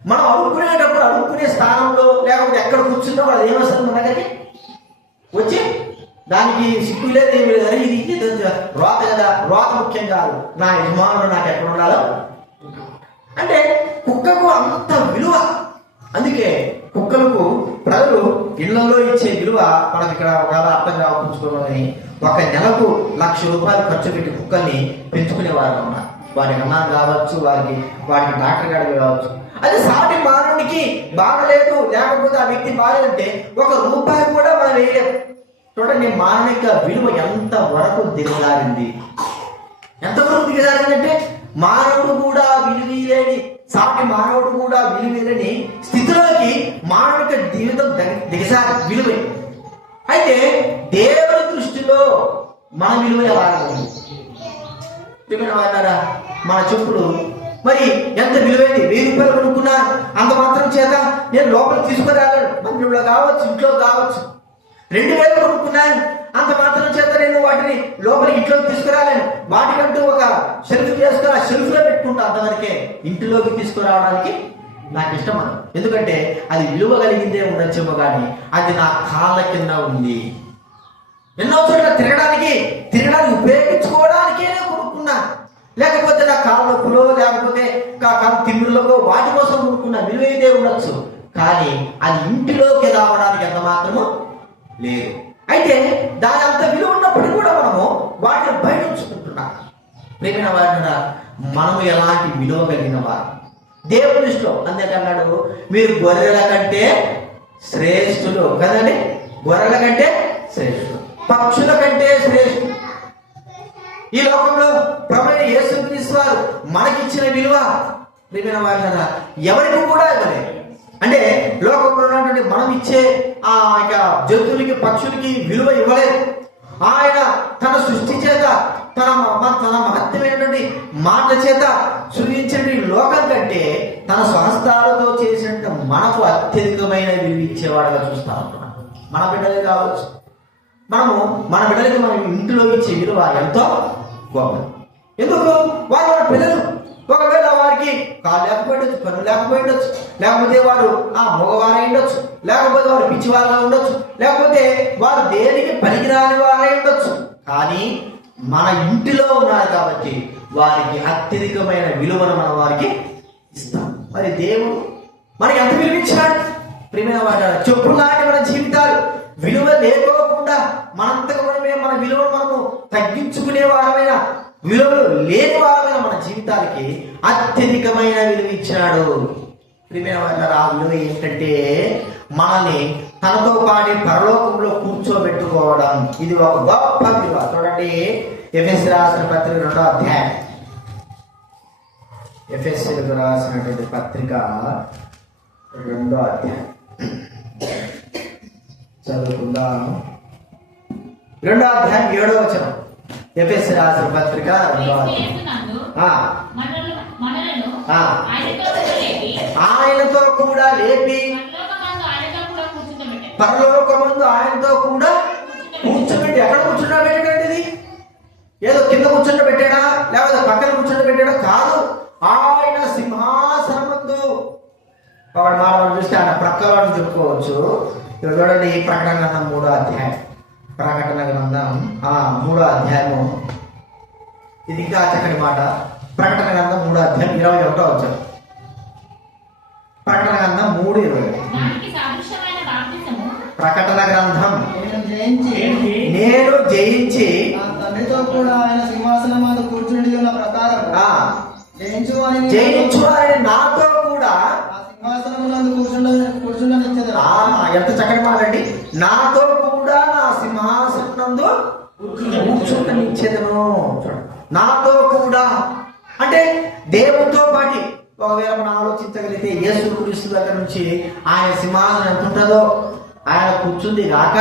మనం అడుక్కునేటప్పుడు అడుక్కునే స్థానంలో లేకపోతే ఎక్కడ కూర్చున్నా వాళ్ళు ఏమొస్తుంది మన దగ్గరికి వచ్చి, దానికి సిగ్గు లేదు ఏమి లేదు. అని ఇది రోత కదా, రోత ముఖ్యం కాదు, నా యజమానులు నాకు ఎక్కడ ఉండాలో. అంటే కుక్కకు అంత విలువ. అందుకే కుక్కలకు ప్రజలు ఇళ్లలో ఇచ్చే విలువ మనకి ఇక్కడ ఒకవేళ అర్థం కావచ్చుకోవాలని ఒక నెలకు ₹1,00,000 ఖర్చు పెట్టి కుక్కల్ని పెంచుకునేవారు ఉన్నారు. వారికి అన్నం కావచ్చు, వాటికి డాక్టర్ గారికి కావచ్చు. అది సాటి మానవునికి బాగలేదు, లేకపోతే ఆ వ్యక్తి బాగలేదంటే ₹1 కూడా మనం వేయలేము. చూడండి, మానవిక విలువ ఎంత వరకు దిగజారింది. ఎంతవరకు దిగజారిందంటే మానవుడు కూడా విలువలేని, సాటి మానవుడు కూడా విలువలేని స్థితిలోకి మానవిక జీవితం దిగజారి విలువే. అయితే దేవుని దృష్టిలో మన విలువ ఎలా ఉంది? మన చెప్పులు మరి ఎంత విలువైంది? ₹1000 కొనుక్కున్నా, అంత మాత్రం చేత నేను లోపలికి తీసుకురాగలను. మందిరంలో కావచ్చు, ఇంట్లో కావచ్చు. 2000 కొనుక్కున్నాను, అంత మాత్రం చేత నేను వాటిని లోపలికి ఇంట్లోకి తీసుకురాలేను. వాటికంటూ ఒక షెల్ఫ్ చేసుకుని ఆ షెల్ఫ్ లో పెట్టుకుంటా. అంతవరకే ఇంటిలోకి తీసుకురావడానికి నాకు ఇష్టం అన్న. ఎందుకంటే అది విలువ కలిగిందే ఉండొచ్చేమో కానీ అది నా కాళ్ళ కింద ఉంది. ఎన్నో చోట్ల తిరగడానికి ఉపయోగించుకోవడానికే నేను కొనుక్కున్నాను. లేకపోతే నా కాళ్ళ నొప్పులో, లేకపోతే కాళ్ళ తిమ్మిళ్ళలో వాటి కోసం కొనుక్కున్నా. విలువైతే ఉండొచ్చు, కానీ అది ఇంటిలోకి రావడానికి ఎంత మాత్రమో లేదు. అయితే దాని అంత విలువ ఉన్నప్పటికీ కూడా మనము వాటిని బయట ఉంచుకుంటున్నాం. ప్రేమైన వారిని మనము ఎలాంటి విలువ కలిగిన వారు దేవుని దృష్టిలో? అందుకన్నాడు, మీరు గొర్రెల కంటే శ్రేష్ఠులు కదండి. గొర్రెల కంటే శ్రేష్ఠులు, పక్షుల కంటే శ్రేష్ఠులు. ఈ లోకంలో ప్రభువైన యేసుక్రీస్తు వారు మనకిచ్చిన విలువ ప్రియమైన వారిని ఎవరికి కూడా ఇవ్వలేదు. అంటే లోకంలో ఉన్నటువంటి మనం ఇచ్చే ఆ జంతువులకి, పక్షులకి విలువ ఇవ్వలేదు. ఆయన తన సృష్టి చేత, తన మహత్యమైనటువంటి మాట చేత సృష్టించిన లోకం కంటే తన స్వహస్తాలతో చేసినట్టు మనకు అత్యధికమైన విలువ ఇచ్చేవాడుగా చూస్తా ఉంటున్నాం. మన బిడ్డలే కావచ్చు, మన బిడ్డలకి మనం ఇంటిలో ఇచ్చే విలువ ఎంతో గొప్ప. ఎందుకు? మన పిల్లలు ఒకవేళ వారికి కాళ్ళు లేకపోయిండొచ్చు, పనులు లేకపోయిండొచ్చు, లేకపోతే వారు మగవారై ఉండొచ్చు, లేకపోతే వారు పిచ్చివారుగా ఉండొచ్చు, లేకపోతే వారు దేనికి పనికిరాని వారై ఉండొచ్చు. కానీ మన ఇంటిలో ఉన్నారు కాబట్టి వారికి అత్యధికమైన విలువను మనం వారికి ఇస్తాం. మరి దేవుడు మనకి ఎంత విలువించాడు? ప్రియమైన వారు, చెప్పులు లాంటి మన జీవితాలు విలువ లేకోకుండా మనంతగా మనమే మన విలువను మనము తగ్గించుకునే వారమైన, విలువలు లేని వారమైన మన జీవితాలకి అత్యధికమైన విలువ ఇచ్చినాడు. ప్రియమైన వారు, ఆ విలువ ఏంటంటే మనల్ని తనతో పాటు పరలోకంలో కూర్చోబెట్టుకోవడం. ఇది ఒక గొప్ప విలువ. చూడండి, ఎఫెసీయులకు రాసిన పత్రిక 2వ అధ్యాయం. ఎఫెసీయులకు రాసినటువంటి పత్రిక 2వ అధ్యాయం చదువుకుందాం. 2వ అధ్యాయం 7వ వచనం. ఎఫెసీయులకు రాసిన పత్రిక 2వ అధ్యాయం. ఆయనతో కూడా లేపి పరలోకమందు ఆయనతో కూడా కూర్చోబెట్టి. ఎక్కడ కూర్చుండబెట్టేది? ఏదో కింద కూర్చుండబెట్టాడా, లేకపోతే పక్కన కూర్చుండబెట్టాడా? కాదు, ఆయన సింహాసనమందు. వాడు మనం చూస్తే ఆయన ప్రక్క వాడిని చెప్పుకోవచ్చు. ఇక్కడ చూడండి, ప్రకటన గ్రంథం 3వ అధ్యాయం. ప్రకటన గ్రంథం 3వ అధ్యాయము. ఇది ఇంకా చక్కటి మాట. ప్రకటన గ్రంథం 3వ అధ్యాయం 21వ వచనం. ప్రకటన గ్రంథం 3:20. ప్రకటన గ్రంథం, నేను జయించి తండ్రితో కూడా ఆయన సింహాసనం మీద కూర్చుని ఉన్న ప్రకారం జయించు అని నాతో కూడా సింహాసనం కూర్చుండనిచ్చదు. ఎంత చక్కటి మాట అండి. నాతో కూడా నా సింహాసనందు కూర్చుండనిచ్చేదను. నాతో కూడా అంటే దేవునితో పాటి. ఒకవేళ మనం ఆలోచించగలిగితే యేసుక్రీస్తు దగ్గర నుంచి ఆయన సింహాసనం ఎంత ఉంటుందో ఆయన కూర్చుంది కాక,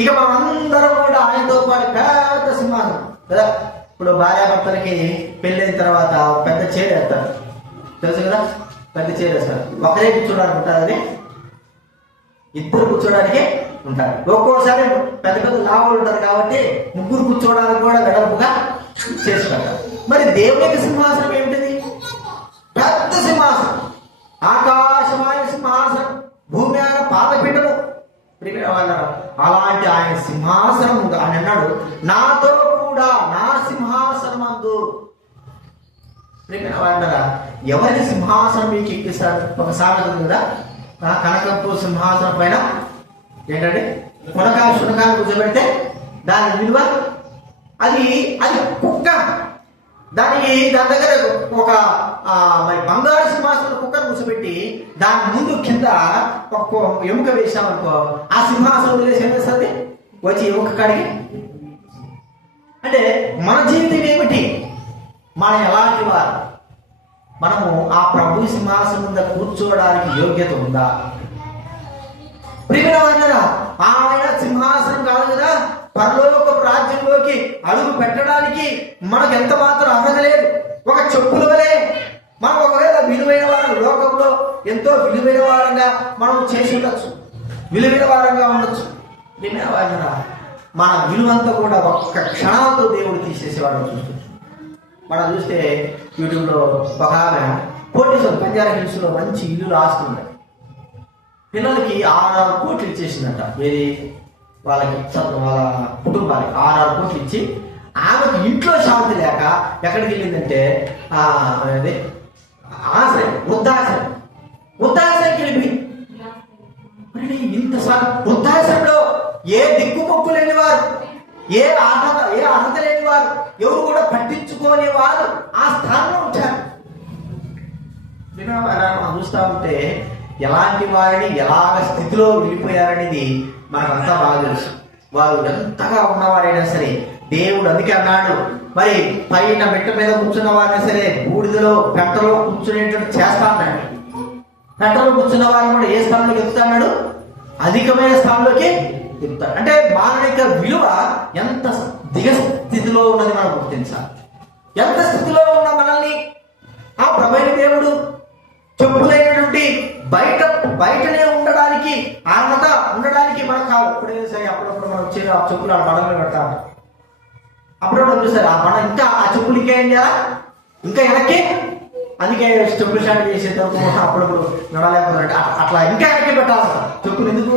ఇక మనమందరం కూడా ఆయనతో పాటు పెద్ద సింహాసనం కదా. ఇప్పుడు భార్యాభర్తలకి పెళ్ళైన తర్వాత పెద్ద చైర్ వేస్తారు, తెలుసు కదా. పెద్ద చైర్ వేస్తారు. ఒకరే కూర్చోడానికి ఉంటుంది, అది ఇద్దరు కూర్చోడానికి ఉంటారు. ఒక్కోసారి పెద్ద పెద్ద లాభాలు ఉంటారు కాబట్టి ముగ్గురు కూర్చోవడానికి కూడా వెడల్పుగా చేసి పెడతారు. మరి దేవునికి సింహాసనం ఏమిటిది? పెద్ద సింహాసనం, ఆకాశమైన సింహాసనం, భూమి ఆయన పాదపీఠము. అలాంటి ఆయన సింహాసనం ఆయన అన్నాడు, నాతో కూడా నా సింహాసనమందు. ఎవరికి సింహాసనం మీకు ఎక్కిస్తాడు? ఒక సామెత ఉంది కదా, కనకపు సింహాసనం పైన ఏంటంటే శునకాలు కూర్చోబెడితే దాని విలువ అది కుక్క దాని దగ్గర ఒక మరి బంగారు సింహాసనం కుక్కను కూర్చోబెట్టి దాని ముందు కింద ఒక ఎముక వేసామనుకో, ఆ సింహాసనం వదిలేసి ఏం చేస్తుంది? వచ్చి ఎముక కాడికి. అంటే మన జీవితం ఏమిటి? మనం ఎలాంటి వారు? మనము ఆ ప్రభు సింహాసనం మీద కూర్చోవడానికి యోగ్యత ఉందా? ప్రియమైన ఆయన సింహాసనం కాదు కదా, పరలోక రాజ్యంలోకి అడుగు పెట్టడానికి మనకు ఎంత మాత్రం అర్హత లేదు. ఒక చెప్పుల వలె మనం ఒకవేళ విలువైన వారం, లోకంలో ఎంతో విలువైన వారంగా మనం చేసి ఉండొచ్చు, విలువైన వారంగా ఉండొచ్చు. మన విలువంతా కూడా ఒక్క క్షణంతో దేవుడు తీసేసేవాడు చూస్తుంది. మనం చూస్తే యూట్యూబ్లో ఒక ఆమె కోటేశ్వరం బంజారా హిల్స్ లో మంచి ఇల్లు రాస్తుంది. పిల్లలకి 6 కోట్లు ఇచ్చేసిందట. ఏది వాళ్ళకి వాళ్ళ కుటుంబానికి 6 కోట్లు ఇచ్చి, ఆమెకు ఇంట్లో శాంతి లేక ఎక్కడికి వెళ్ళిందంటే అనేది ఆశ్రయం, వృద్ధాశ్రయంకి వెళ్ళిపోయి. ఇంత వృద్ధాశ్రయంలో ఏ దిక్కుమొక్కు లేని వారు, ఏ అర్హత లేని వారు, ఎవరు కూడా పట్టించుకోని వారు ఆ స్థానంలో ఉంటారు. మనం చూస్తూ ఉంటే ఎలాంటి వారిని ఎలాగ స్థితిలో వెళ్ళిపోయారనేది మనకంతా బాగా తెలుసు. వారు ఎంతగా ఉన్నవారైనా సరే దేవుడు అందుకే అన్నాడు, మరి పైన మెట్ట మీద కూర్చున్న వారైనా సరే బూడిదలో పెంటలో కూర్చునేటట్టు చేస్తా అన్నాడు. పెంటలో కూర్చున్న వారిని కూడా ఏ స్థానంలోకి ఎత్తుతాడు? అధికమైన స్థానంలోకి ఎత్తుతాడు. అంటే మానవిక విలువ ఎంత దిగస్థితిలో ఉన్నది మనం గుర్తించాలి. ఎంత స్థితిలో ఉన్న మనల్ని ఆ ప్రభువైన దేవుడు చెప్పులైనటువంటి బయటనే ఉండడానికి, అర్హత ఉండడానికి మనకు కాదు. ఇప్పుడే సరే అప్పుడప్పుడు మనం వచ్చి ఆ చెప్పులు ఆ బడలో పెడతాం. అప్పుడప్పుడు చూస్తారు ఆ బడ ఇంకా ఆ చెప్పులు ఇంకా ఏం చేయాలా, ఇంకా వెనక్కి. అందుకే చెప్పులు స్టాండ్ చేసేటప్పుడు అప్పుడప్పుడు నడలేకపోతే అట్లా ఇంకా వెనక్కి పెట్టాలి చెప్పులు. ఎందుకు?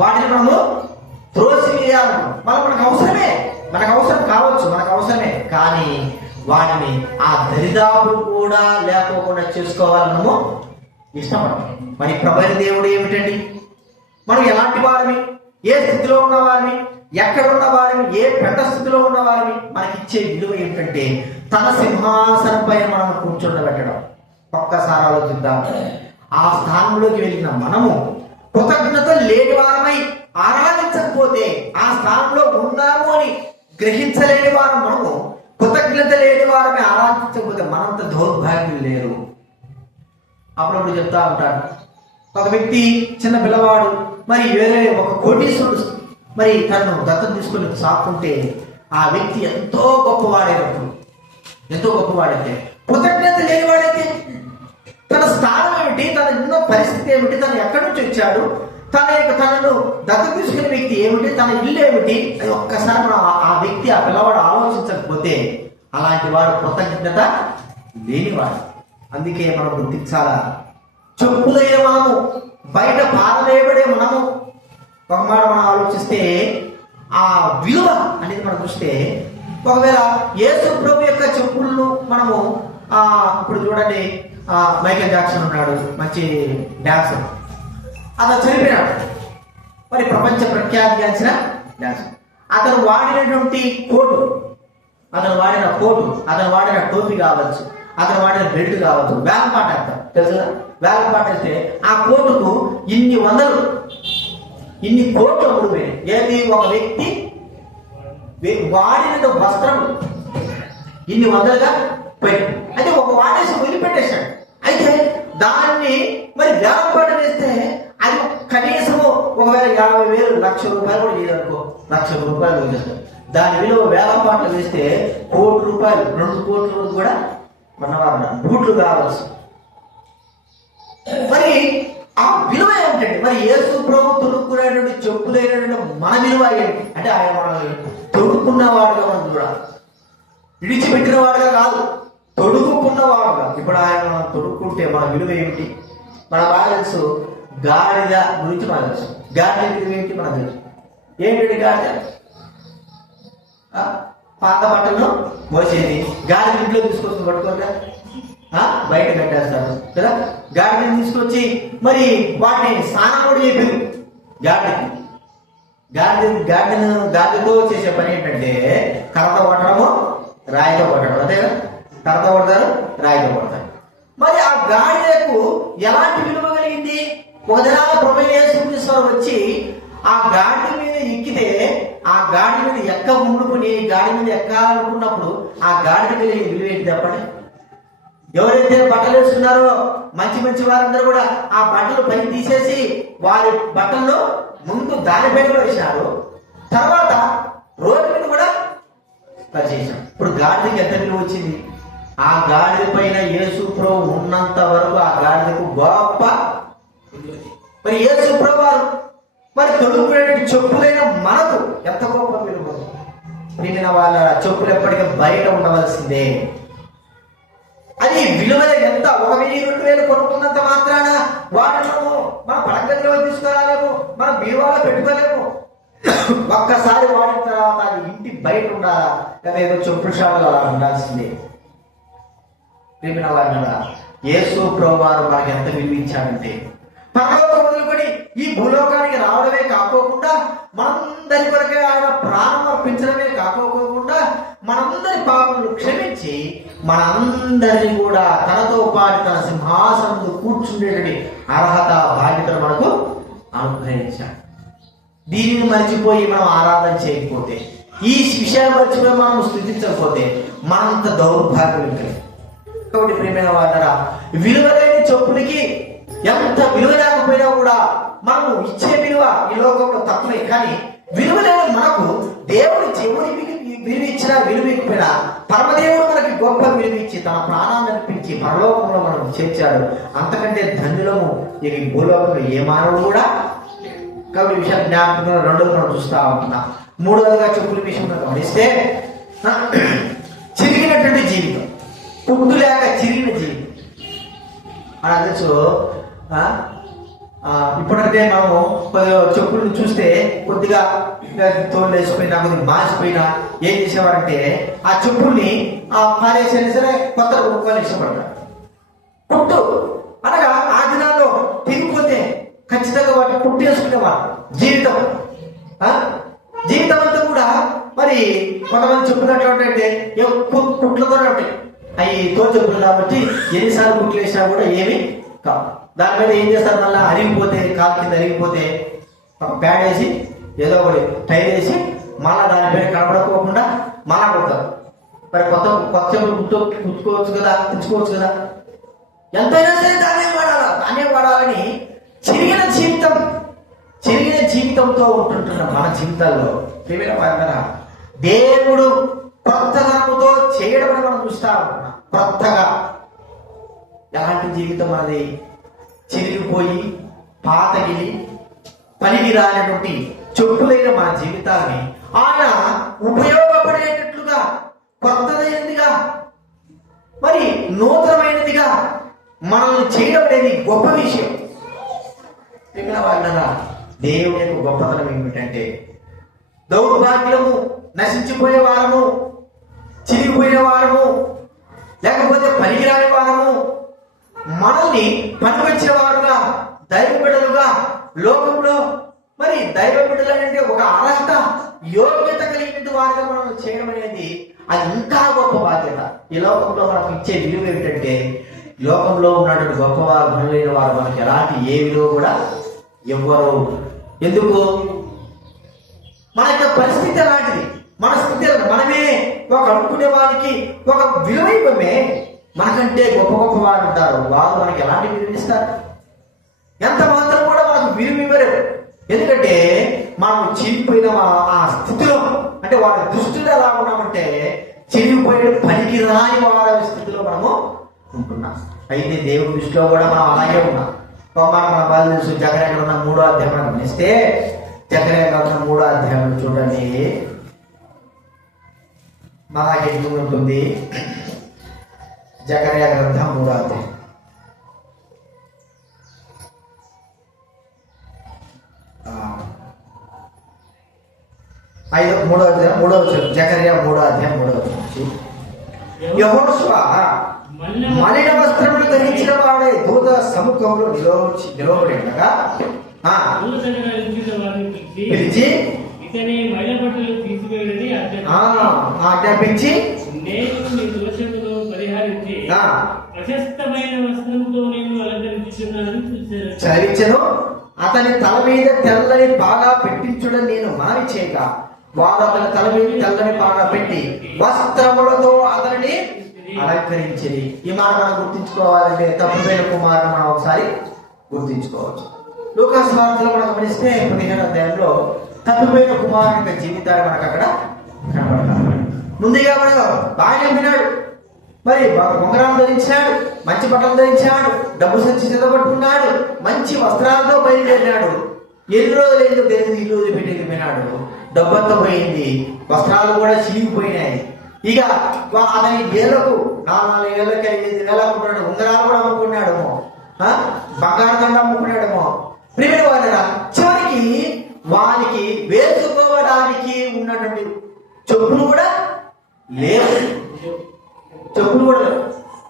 వాటిని మనము త్రోసి వేయాలి. మనకు అవసరమే, మనకు అవసరం కావచ్చు, మనకు అవసరమే. కానీ వాటిని ఆ దరిదాపులు కూడా లేకోకుండా చేసుకోవాలనము ఇష్టపడతాం. మరి ప్రభువైన దేవుడు ఏమిటండి? మనం ఎలాంటి వారిని, ఏ స్థితిలో ఉన్న వారిని, ఎక్కడ ఉన్న వారిని, ఏ పెద్ద స్థితిలో ఉన్న వారిని మనకిచ్చే విలువ ఏమిటంటే తన సింహాసనంపై మనం కూర్చోబెట్టడం. ఒక్కసారి ఆలోచిద్దాం. ఆ స్థానంలోకి వెళ్ళిన మనము కృతజ్ఞత లేని వారమై ఆరాధించకపోతే, ఆ స్థానంలో ఉన్నాము అని గ్రహించలేని వారు మనము, కృతజ్ఞత లేని వారమే ఆరాధించకపోతే మనంత దౌర్భాగ్యం లేరు. అప్పుడప్పుడు చెప్తా ఉంటాను, ఒక వ్యక్తి చిన్న పిల్లవాడు మరి వేరే ఒక కోటీశ్వరుడు మరి తను దత్తత తీసుకొని సాకుంటే ఆ వ్యక్తి ఎంతో గొప్పవాడైనప్పుడు, ఎంతో గొప్పవాడైతే, కృతజ్ఞత లేనివాడైతే తన స్థానం ఏమిటి, తన ఉన్న పరిస్థితి ఏమిటి, తను ఎక్కడి నుంచి వచ్చాడు, తనను దత్తత తీసుకునే వ్యక్తి ఏమిటి, తన ఇల్లు ఏమిటి, అది ఒక్కసారి ఆ వ్యక్తి ఆ పిల్లవాడు ఆలోచించకపోతే అలాంటి వాడు కృతజ్ఞత లేనివాడు. అందుకే మనం గుర్తించాలా, చెప్పులైన మనము, బయట పారవేయబడే మనము. ఒక మాట మనం ఆలోచిస్తే ఆ విలువ అనేది మనం చూస్తే, ఒకవేళ యేసు ప్రభు యొక్క చెప్పులను మనము ఇప్పుడు చూడండి, మైకేల్ జాక్సన్ ఉన్నాడు, మంచి డాన్సర్. అతను చనిపోయినాడు, మరి ప్రపంచ ప్రఖ్యాతిగాంచిన డాన్సర్. అతను వాడినటువంటి కోటు, అతను వాడిన కోటు, అతను వాడిన టోపీ కావచ్చు, అతను వాడిన బెల్ట్ కావచ్చు, వేలంపాట అంటారు తెలుసు. వేలంపాట అయితే ఆ కోటుకు ఇన్ని కోట్లు అమ్ముడుపోయాయి. ఏది? ఒక వ్యక్తి వాడిన వస్త్రం ఇన్ని వందలుగా పోయి, అయితే ఒక వాడేసి వదిలిపెట్టేశాడు. అయితే దాన్ని మరి వేలంపాట వేస్తే అది కనీసము ఒకవేళ 50,000 1,00,000 రూపాయలు కూడా చేయదనుకో, 1,00,000 రూపాయలు వదిలేస్తాడు. దాని విలువ వేలంపాటలు వేస్తే 1 కోటి రూపాయలు, 2 కోట్ల రోజు కూడా మనవారు బూట్లు కావచ్చు. మరి ఆ విలువ ఏమిటండి? మరి యేసు ప్రభు తొడుక్కునేటువంటి చెప్పులైనటువంటి మన విలువ ఏంటి అంటే, ఆయన మనల్ని తొడుక్కున్నవాడుగా మనం చూడాలి, విడిచిపెట్టిన వాడుగా కాదు, తొడుక్కున్నవాడుగా. ఇప్పుడు ఆయన మనం తొడుక్కుంటే మన విలువ ఏమిటి? మన బాగా తెలుసు, గాడిద గురించి మనకు తెలుసు. గాడిద విలువ ఏంటి మనకు తెలుసు. ఏంటంటే గాడిద పాత బట్టలను మోసేది, గాడిద ఇంట్లో తీసుకొచ్చి పట్టుకోగా బయట కట్టేస్తారు కదా. గాడిదని తీసుకొచ్చి మరి వాటిని స్నానం కూడా చెప్పారు. గాడిదతో చేసే పని ఏంటంటే కర్రతో కొట్టడము, రాయితో కొట్టడం, అంతే కదా, కర్రతో కొడతారు, రాయితో కొడతారు. మరి ఆ గాడిదకు ఎలాంటి విలువ కలిగింది? ఒక దినాన ప్రభువు యేసుక్రీస్తు వారు వచ్చి ఆ గాడిద మీద ఎక్కితే, ఆ గాడి మీద ఎక్క ఉండుకుని గాడి మీద ఎక్కాలనుకున్నప్పుడు ఆ గాడిద మీద విలువ ఏంటి చెప్పండి? ఎవరైతే బట్టలు వేసుకున్నారో మంచి మంచి వారందరూ కూడా ఆ బట్టలు పైకి తీసేసి వారి బట్టల్లో ముందు దానిపైన వేసినారు, తర్వాత రోడ్డు మీద కూడా చేశారు. ఇప్పుడు గాడిదకి ఎంత విలువ వచ్చింది? ఆ గాడిద పైన యేసు ప్రభు ఉన్నంత వరకు ఆ గాడిదకు గొప్ప. మరి యేసు ప్రభు వారు మరి తొడుగుకునే చెప్పులైన మనకు ఎంత గొప్ప విలువ. ప్రియమైన వాళ్ళ చెప్పులు ఎప్పటికీ బయట ఉండవలసిందే. అది విలువ ఎంత? 1,000-2,000 కొనుక్కున్నంత మాత్రాన వాటిను మన పడగదిలో తీసుకురాలేము, మన బీరువాలో పెట్టుకోలేము. ఒక్కసారి వాడిన తర్వాత అది ఇంటి బయట ఉండాలా, లేదా ఏదో చెప్పుల షాపులో అలా ఉండాల్సిందే. ప్రియమైన వాళ్ళ యేసు ప్రభువారు మనకి ఎంత విలువ ఇచ్చాడంటే, పరలోకం మొదలుకొని ఈ భూలోకానికి రావడమే కాకోకుండా మనందరి కొరకే ఆయన ప్రాణం అర్పించడమే కాకోకుండా మనందరి పాపములు క్షమించి మనందరినీ కూడా తనతో పాటు తన సింహాసనంలో కూర్చుండేటువంటి అర్హత బాధ్యతలు మనకు అనుగ్రహించాడు. దీనిని మర్చిపోయి మనం ఆరాధన చేయకపోతే, ఈ విషయాన్ని మర్చిపోయి మనం స్థుతించకపోతే మనంత దౌర్భాగ్యం కలిగి. కాబట్టి ప్రియమైన వారా, విలువలేని చెప్పులకి ఎంత విలువ లేకపోయినా కూడా మనము ఇచ్చే విలువ ఈ లోకంలో తక్కువే. కానీ విలువ లేని మనకు దేవుడు చెవుడికి విలువ ఇచ్చినా విలువ ఇచ్చినా పరమదేవుడు మనకి గొప్ప విలువ ఇచ్చి తన ప్రాణాన్ని అర్పించి పరలోకంలో మనం చేర్చాడు. అంతకంటే ధన్యులము ఈ భూలోకంలో ఏ మానవుడు కూడా. కాబట్టి విషయం జ్ఞాపకంలో రెండోది మనం చూస్తా ఉంటున్నాం. మూడవదిగా చెప్పుల విషయంలో గమనిస్తే, చిరిగినటువంటి జీవితం, పుట్టు లేక చిరిగిన జీవితం అని అనొచ్చు. ఇప్పుడంటే మనము చెప్పులు చూస్తే కొద్దిగా తోలు వేసిపోయినా కొద్దిగా మాసిపోయినా ఏం చేసేవారంటే ఆ చెప్పుల్ని పారేసైనా సరే కొత్త కొనుక్కోవాలి ఇష్టపడతారు. పుట్టు అనగా ఆ దినాల్లో తిరిగిపోతే ఖచ్చితంగా వాటిని పుట్టు వేసుకునేవారు. జీవితం అంతా కూడా మరి కొంతమంది చెప్పులు అంటే పుట్లతోనే ఉంటాయి. అవి తోలు చెప్పులు కాబట్టి ఎన్నిసార్లు పుట్లు వేసినా కూడా ఏమి కావు. దాని మీద ఏం చేస్తారు, మళ్ళీ అరిగిపోతే కాలు కింద అరిగిపోతే ఒక ప్యాడ్ వేసి ఏదో ఒకటి టైర్ వేసి మళ్ళా దాని మీద కనపడకోకుండా మళ్ళా కొడతారు. మరి కొత్త కుట్టుకోవచ్చు కదా, తెచ్చుకోవచ్చు కదా. ఎంతైనా సరే దాన్నే వాడాలని చిరిగిన జీవితంతో ఉంటుంటున్న మన జీవితాల్లో దేవుడు కొత్తదనముతో చేయడం మనం చూస్తా ఉంటున్నాం. కొత్తగా ఎలాంటి జీవితం అది చిరిగిపోయి పాతగిలి పనికి రానటువంటి చెప్పులైన మన జీవితాన్ని ఆయన ఉపయోగపడేటట్లుగా కొత్తదైనదిగా మరి నూతనమైనదిగా మనల్ని చేయడం అనేది గొప్ప విషయం. వాళ్ళ దేవుని యొక్క గొప్పతనం ఏమిటంటే, దౌర్భాగ్యము, నశించిపోయే వారము, చిరిగిపోయిన వారము, లేకపోతే పనికిరాని వారము మనల్ని పనికొచ్చిన వారుగా దైవ బిడ్డలుగా లోకంలో మరి దైవ బిడ్డలు అంటే ఒక అర్హత యోగ్యత కలిగిన వారుగా మనం చేయడం అనేది అది ఇంకా గొప్ప బాధ్యత. ఈ లోకంలో మనకు ఇచ్చే విలువ ఏమిటంటే, లోకంలో ఉన్నటువంటి గొప్పవారు గుణులైన వారు మనకి ఎలాంటి ఏ విలువ కూడా ఇవ్వరు. ఎందుకు? మన యొక్క పరిస్థితి అలాంటిది. మన స్థితి మనమే ఒక అనుకునే వారికి ఒక విలువ ఇవ్వమే. మనకంటే గొప్ప వారు ఉంటారు, వారు మనకి ఎలాంటి విలువ ఇస్తారు? ఎంత మాత్రం కూడా మనకు విలువ ఇవ్వరు. ఎందుకంటే మనం చిరిగిపోయిన ఆ స్థితిలో, అంటే వారి దృష్టిలో ఎలా ఉన్నామంటే చిరిగిపోయిన పనికి రాని వారి స్థితిలో మనము ఉంటున్నాం. అయితే దేవుడి దృష్టిలో కూడా మనం అలాగే ఉన్నాం. మన బాధ తెలుసు. జకర్యా ఉన్న 3వ అధ్యాయం గమనిస్తే, జకర్యా ఉన్న 3వ అధ్యాయం చూడండి, మనకి ఎందుకు ఉంటుంది. జకర్యా గ్రంథం 3వ అధ్యాయం 3వ అధ్యాయం జకర్యా 3వ అధ్యాయం 3వ వచనం. యెహోషువ మలిన వస్త్రములు ధరించిన వాడే దూత సముఖంలో నిలవబడి ఉండగా పిలిచి ఆజ్ఞాపించి నేను నీ దోషమును పరిహరించి ఆ, ప్రశస్తమైన వస్త్రంతో నేను అలంకరించుచున్నాను చూశాను. చలించెను. అతని తల మీద తెల్లని బాగా పెట్టించుడని నేను మనవి చేయక వారు అతని తల మీద తెల్లని బాగా పెట్టి వస్త్రములతో అతనిని అలంకరించింది. ఈ మాట మనం గుర్తించుకోవాలంటే తప్పుదైన కుమారుడు మనం ఒకసారి గుర్తించుకోవచ్చు. లూకాసు వార్తలో మనం గమనిస్తే 15వ అధ్యాయంలో తప్పిపోయిన కుమారుని యొక్క జీవితాలు మనకు అక్కడ కనబడతాం. ముందుగా మనం బాగా విన్నాడు, మరి ఉంగరాలు ధరించాడు, మంచి బట్టలు ధరించాడు, డబ్బు సంచి చెదపట్టుకున్నాడు, మంచి వస్త్రాలతో బయలుదేరినాడు. ఎన్ని రోజులు ఏంటో తెలియదు, ఈ రోజు పెట్టి వెళ్ళిపోయినాడు. డబ్బు అంతా పోయింది, వస్త్రాలు కూడా చిరిగిపోయినాయి. ఇక అతని వేలకు 4 వేలకి 5 వేలకు అమ్ముకున్నాడు, ఉంగరాలు కూడా అమ్ముకున్నాడేమో, బంగారు దండ అమ్ముకున్నాడేమో. ప్రియమైన వారా, చివరికి వానికి వేసుకోవడానికి ఉన్నటువంటి చెప్పులు కూడా లేవు. చెప్పులు కూడా లేవు.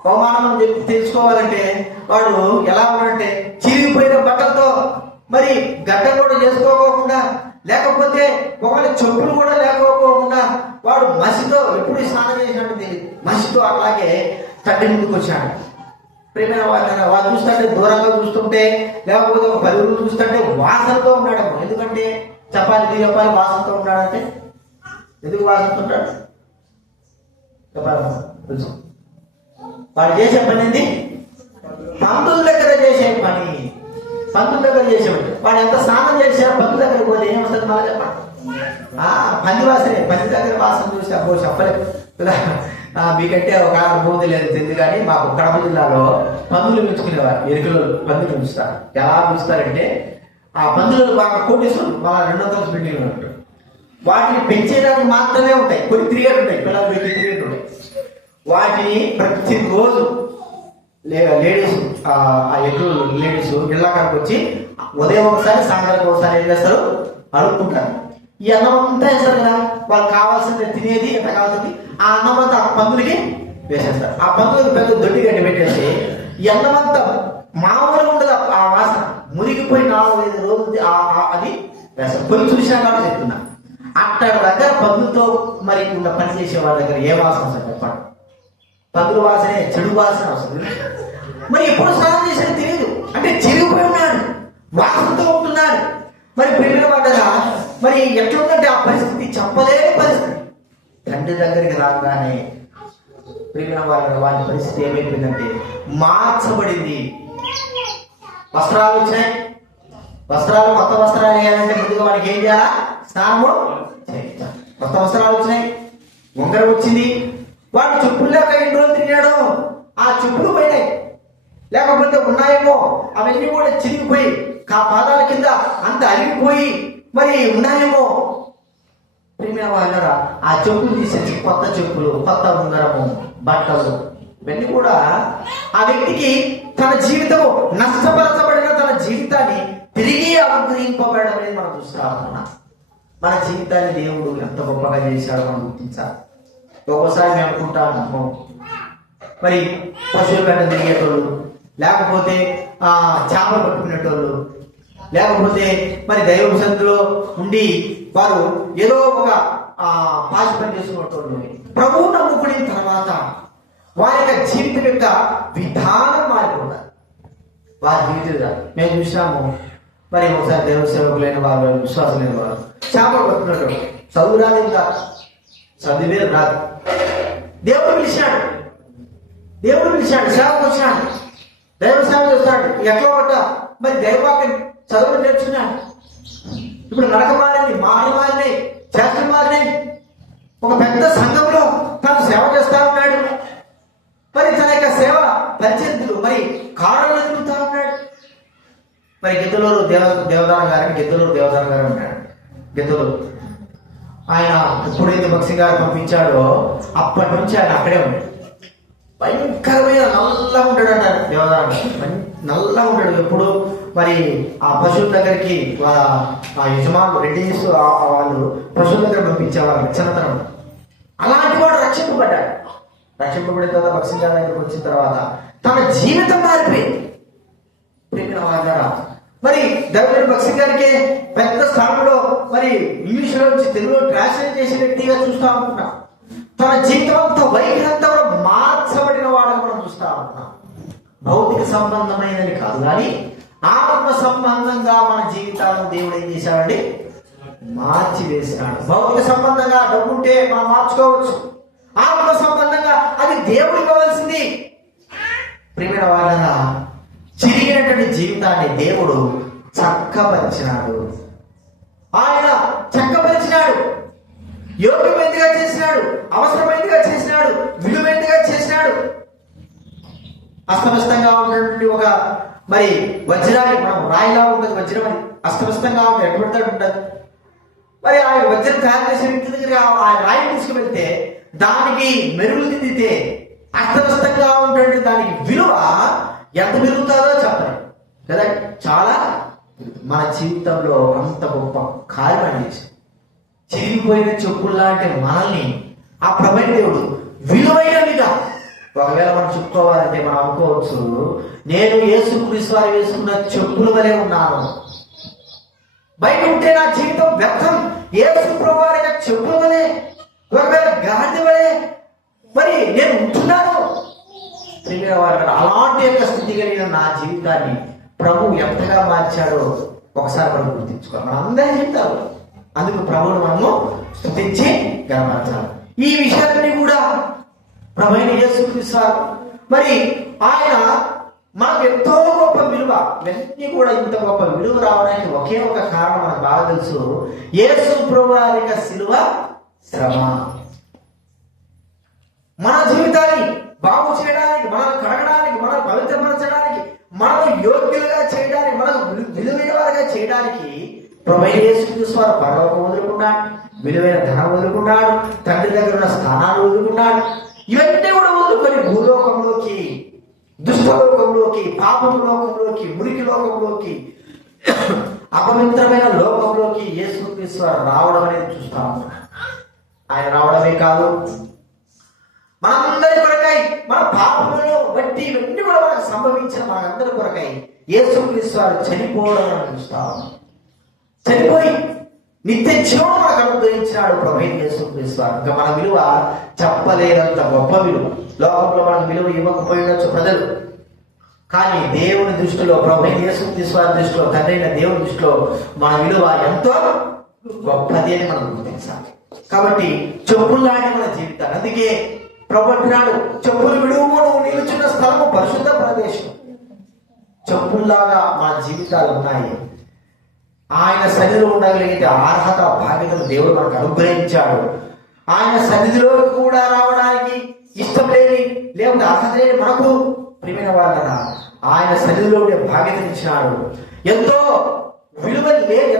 అవమానం తెలుసుకోవాలంటే వాడు ఎలా ఉన్నాడంటే చిరిగిపోయిన బట్టలతో, మరి గడ్డం కూడా చేసుకోకోకుండా, లేకపోతే ఒకవేళ చెప్పులు కూడా లేకపోకుండా వాడు మసితో ఎప్పుడు స్నానం చేసినట్టు తెలియదు, మసితో అలాగే తండ్రి ముందుకు వచ్చాడు. ప్రేమైన వాళ్ళు చూస్తుంటే దూరంగా చూస్తుంటే, లేకపోతే ఒక 10 రోజులు చూస్తుంటే వాసనతో ఉన్నాడు. ఎందుకంటే చెప్పాలి వాసనతో ఉన్నాడంటే ఎందుకు వాసనతో ఉంటాడు చెప్పాలి తెలుసు. వాడు చేసే పని ఏంటి? పంతుల దగ్గర చేసే పని. పంతుల దగ్గర చేసేవాడు. వాడు ఎంత స్నానం చేసినా పంతుల దగ్గర పోతే ఏమొస్తుంది మళ్ళీ చెప్పండి? పంది వాసనే. పంది దగ్గర వాసన చూసి అబ్బో చెప్పలేదు. మీకంటే ఒక అనుభూతి లేదు తెలియదు, కానీ మాకు కడప జిల్లాలో పందులు పెంచుకునేవారు. ఎరుకలు పందులు పెంచుతారు. ఎలా పెంచుతారంటే ఆ పందులు బాగా కోటేశ్వరు వాళ్ళ 200 బిల్డింగ్లు ఉంటాయి. వాటిని పెంచేదానికి మాత్రమే ఉంటాయి, కొన్ని తిరిగేటు ఉంటాయి, పిల్లలు పెట్టి తిరిగేటు ఉంటాయి. వాటిని ప్రతిరోజు లేడీస్ ఆ ఎట్లు లేడీస్ ఇళ్ళకాడికి వచ్చి ఉదయం ఒకసారి సాయంత్రం ఒకసారి ఏం చేస్తారు, అడుక్కుంటారు. ఈ అన్నం అంతా వేస్తారు కదా, వాళ్ళు కావాల్సింది తినేది ఎంత కావాల్సింది ఆ అన్నం అంతా ఆ పందులకి వేసేస్తారు. ఆ పందులకి పెద్ద దొడ్డి గడ్డి పెట్టేసి ఈ అన్నం అంతా మామూలుగా ఉండదు. ఆ వాసన మురిగిపోయి 4-5 రోజులు అది వేస్తారు. కొన్ని చూసినా కాబట్టి చెప్తున్నా. అక్కడ దగ్గర పందులతో మరి ఉన్న పని చేసే వాళ్ళ దగ్గర ఏ వాసన వస్తుంది చెప్పండి? పందుల వాసనే, చెడు వాసన వస్తుంది. మరి ఎప్పుడు స్నానం చేసేది తెలియదు, అంటే చిరిగిపోయి ఉన్నాడు, వాసనతో ఉంటున్నాడు. మరి పిల్లల పడ్డగా మరి ఎట్లుందంటే ఆ పరిస్థితి చెప్పలేని పరిస్థితి. తండ్రి దగ్గరికి రాగానే ప్రియమైన వారి పరిస్థితి ఏమైపోయిందంటే మార్చబడింది. వస్త్రాలు వచ్చాయి. వస్త్రాలు కొత్త వస్త్రాలు వేయాలంటే ముందుగా వాడికి ఏం చేయాలా? స్నానము చేయించాలి. కొత్త వస్త్రాలు వచ్చినాయి, ఉంగరం వచ్చింది. వాడు చెప్పులు లేక ఎన్ని రోజులు తిరిగాడు, ఆ చెప్పులు పోయినాయి. లేకపోతే ఉన్నాయేమో అవన్నీ కూడా చిరిగిపోయి పాదాల కింద అంత అరిగిపోయి మరి ఉన్నాయేమో. ప్రియమైన వాళ్ళరా, ఆ చెప్పులు తీసేసి కొత్త చెప్పులు, కొత్త ఉంగరము, బట్టలు ఇవన్నీ కూడా ఆ వ్యక్తికి తన జీవితము నష్టపరచబడిన తన జీవితాన్ని తిరిగి అనుగ్రహింపబడడం అనేది మనం చూస్తా ఉన్నాం. మన జీవితాన్ని దేవుడు ఎంత గొప్పగా చేశాడో మనం గుర్తించాలి. ఒక్కోసారి మేము అనుకుంటాము మరి పశువుల వెంట తిరిగేటోళ్ళు, లేకపోతే చేపలు పట్టుకునేటోళ్ళు, లేకపోతే మరి దైవ సందులో ఉండి వారు ఏదో ఒక పాశ పని చేసుకునేటోళ్ళు ప్రభువు నమ్ముకున్న తర్వాత వారి యొక్క జీవితం యొక్క విధానం మారిపోతారు. వారి జీవితం మేము చూసినాము. మరి ఒకసారి దైవ సేవకులైన వారు, విశ్వాసులైన వారు చేపలు పట్టుకునేటోళ్ళు చదువు రాదు, ఇంకా చదివే రాదు. దేవుడు పిలిచాడు, సేవకు వచ్చినాడు, దైవ సేవ చేస్తాడు. ఎట్లా పడ్డా మరి దైవవాక్యం చదువు నేర్చుకున్నాడు. ఇప్పుడు నడక మారింది, మాటలు మారినాయి, చేష్టలు మారినాయి. ఒక పెద్ద సంఘంలో తను సేవ చేస్తా ఉన్నాడు. మరి తన యొక్క సేవ పరిచర్యలు మరి కారణాలు ఎదుగుతా ఉన్నాడు. మరి గిద్దలూరు దేవదానం గారు ఉన్నాడు. గిద్దలూరు ఆయన ఎప్పుడైతే భక్సి గారు పంపించాడో అప్పటి నుంచి ఆయన అక్కడే ఉన్నాడు. భయంకరమైన నల్లగా ఉంటాడట దేవదానం. నల్లగా ఉంటాడు ఎప్పుడు. మరి ఆ పశువుల దగ్గరికి ఆ యజమానులు రెడ్డిస్ వాళ్ళు పశువుల దగ్గర పంపించేవాళ్ళు చిన్నతనం. అలాంటి వాడు రక్షింపబడ్డాడు. రక్షింపబడిన తర్వాత భక్సి గారి దగ్గరకు వచ్చిన తర్వాత తన జీవితం మారిపోయింది. మరి దైవజనుడు భక్సి గారికి పెద్ద స్థానంలో మరి ఇంగ్లీష్లో నుంచి తెలుగులో ట్రాన్స్లేట్ చేసే వ్యక్తిగా చూస్తా ఉంటున్నాం. తన జీవితం అంతా వైఖరంతా కూడా మార్చబడిన వాడని మనం చూస్తా ఉన్నాం. భౌతిక సంబంధమైనది కాదు కానీ ఆత్మ సంబంధంగా మన జీవితాలను దేవుడు ఏం చేశాడండి? మార్చి వేసినాడు. భౌతిక సంబంధంగా డబ్బుంటే మనం మార్చుకోవచ్చు. ఆత్మ సంబంధంగా అది దేవుడు ఇవ్వవలసింది. ప్రియమైన వాళ్ళ చిరిగినటువంటి జీవితాన్ని దేవుడు చక్కపరిచినాడు. ఆయన చక్కపరిచినాడు, యోగ్యమైనదిగా చేసినాడు, అవసరమైనదిగా చేసినాడు, విలువైనదిగా చేసినాడు. అస్తవ్యస్తంగా ఉన్నటువంటి ఒక మరి వజ్రాన్ని, మనం రాయిలా ఉంటుంది వజ్రం, అని అస్తవ్యస్తంగా ఉంటుంది, ఎటువంటి ఉంటుంది. మరి ఆయన వజ్రం తయారు చేసే వ్యక్తి దగ్గర ఆ రాయిని తీసుకువెళ్తే దానికి మెరుగులు దిద్దితే అస్తవ్యస్తంగా ఉన్నటువంటి దానికి విలువ ఎంత పెరుగుతుందో చెప్పండి కదా. చాలా మన జీవితంలో అంత గొప్ప కార్యం చేసి చిరిగిపోయిన చెప్పుల్లాంటి మనల్ని ఆ ప్రభువైన దేవుడు విలువైనవిగా, ఒకవేళ మనం చెప్పుకోవాలంటే మనం అనుకోవచ్చు, నేను యేసుక్రీస్తు వారు వేసుకున్న చెప్పుల వలె ఉన్నాను, బయట ఉంటే నా జీవితం వ్యర్థం, యేసు ప్రభు వారి యొక్క చెప్పుల వలె, ఒకవేళ గాడిద వలె మరి నేను ఉంటున్నాను. అలాంటి యొక్క స్థితి కలిగిన నా జీవితాన్ని ప్రభు ఎంతగా మార్చాడో ఒకసారి మనం గుర్తించుకోవాలి. మన అందరి జీవితాలు అందుకు ప్రభువును మనము స్తుతించి గమనించాలి. ఈ విషయాలన్నీ కూడా ప్రభువైన యేసుక్రీస్తు మరి ఆయన మనకు ఎంతో గొప్ప విలువ, ఇవన్నీ కూడా ఇంత గొప్ప విలువ రావడానికి ఒకే ఒక కారణం మనకు బాగా తెలుసు. యేసు ప్రభువు వారి యొక్క శిలువ శ్రమ మన జీవితాన్ని బాగు చేయడానికి, మనల్ని కడగడానికి, మనల్ని పవిత్రపరచడానికి, మనల్ని యోగ్యులుగా చేయడానికి, మనకు విలువైన వారిగా చేయడానికి ప్రభువైన యేసుక్రీస్తు వారు పరలోకం వదులుకున్నాడు, విలువైన ధనం వదులుకున్నాడు, తండ్రి దగ్గర ఉన్న స్థానాలు వదులుకున్నాడు. ఇవన్నీ కూడా వదులుకొని భూలోకంలోకి, దుష్టలోకంలోకి, పాపపు లోకంలోకి, మురికి లోకంలోకి, అపవిత్రమైన లోకంలోకి యేసుక్రీస్తు వారు రావడం అనేది చూస్తాము. ఆయన రావడమే కాదు, మనందరి కొరకై, మన పాపములను బట్టి ఇవన్నీ కూడా మనకు సంభవించిన మనందరి కొరకై యేసుక్రీస్తు వారు చనిపోవడం అని చూస్తాము. చనిపోయి నిత్య జీవం మనకు అనుగ్రహించినాడు ప్రభువైన యేసుక్రీస్తు వారు. ఇంకా మన విలువ చెప్పలేనంత గొప్ప విలువ. లోకంలో మనకు విలువ ఇవ్వకపోయినచ్చు ప్రజలు, కానీ దేవుని దృష్టిలో, ప్రభువైన యేసుక్రీస్తు వారి దృష్టిలో, తండ్రైన దేవుని దృష్టిలో మన విలువ ఎంతో గొప్పది అని మనం గుర్తించాలి. కాబట్టి చెప్పుల్లాంటి మన జీవితాలు, అందుకే ప్రభు అంటున్నాడు, చెప్పులు విడువు, నువ్వు నిలుచున్న స్థలము పరిశుద్ధ ప్రదేశం. చెప్పుల్లాగా మా జీవితాలు ఉన్నాయి. ఆయన సన్నిధిలో ఉండగలిగితే అర్హత, బాధ్యతలు దేవుడు మనకు అనుగ్రహించాడు. ఆయన సన్నిధిలో కూడా రావడానికి ఇష్టం లేని, లేకపోతే అర్హత లేని మనకు ప్రియమైన వాళ్ళరా ఆయన సన్నిధిలో ఉండే బాధ్యతను ఇచ్చినాడు. ఎంతో విలువ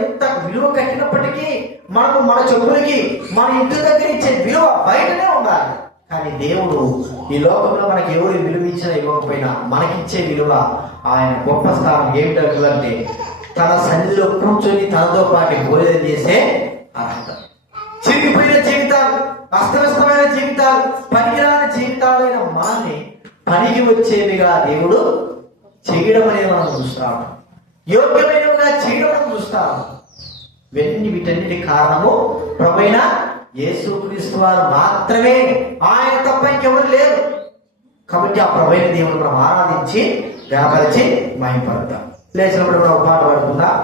ఎంత విలువ కట్టినప్పటికీ మనకు మన చెప్పులకి మన ఇంటి దగ్గర ఇచ్చే విలువ బయటనే ఉండాలి. కానీ దేవుడు ఈ లోకంలో మనకి ఎవరు విలువ ఇచ్చినా ఇవ్వకపోయినా మనకిచ్చే విలువ, ఆయన గొప్ప స్థానం ఏమిటంటే తన సన్నిధిలో కూర్చొని తనతో పాటు భోజనం చేసే అర్హత. చిరిగిపోయిన జీవితాలు, అస్తవ్యస్తమైన జీవితాలు, పనికిరాని జీవితాలైన మనల్ని పనికి వచ్చేవిగా దేవుడు చేయడం అనేది మనం చూస్తాము. యోగ్యమైనవిగా చేయడం మనం చూస్తాము. వీటన్నిటి కారణము ప్రభువైన యేసుక్రీస్తు వారు మాత్రమే. ఆయన తప్ప ఇంకెవరు లేరు. కాబట్టి ఆ ప్రభువైన దేవుడు మనం ఆరాధించి గణపరిచి మహిమపడతాం. లేచినప్పుడు మనం పాట పాడుకుందాం.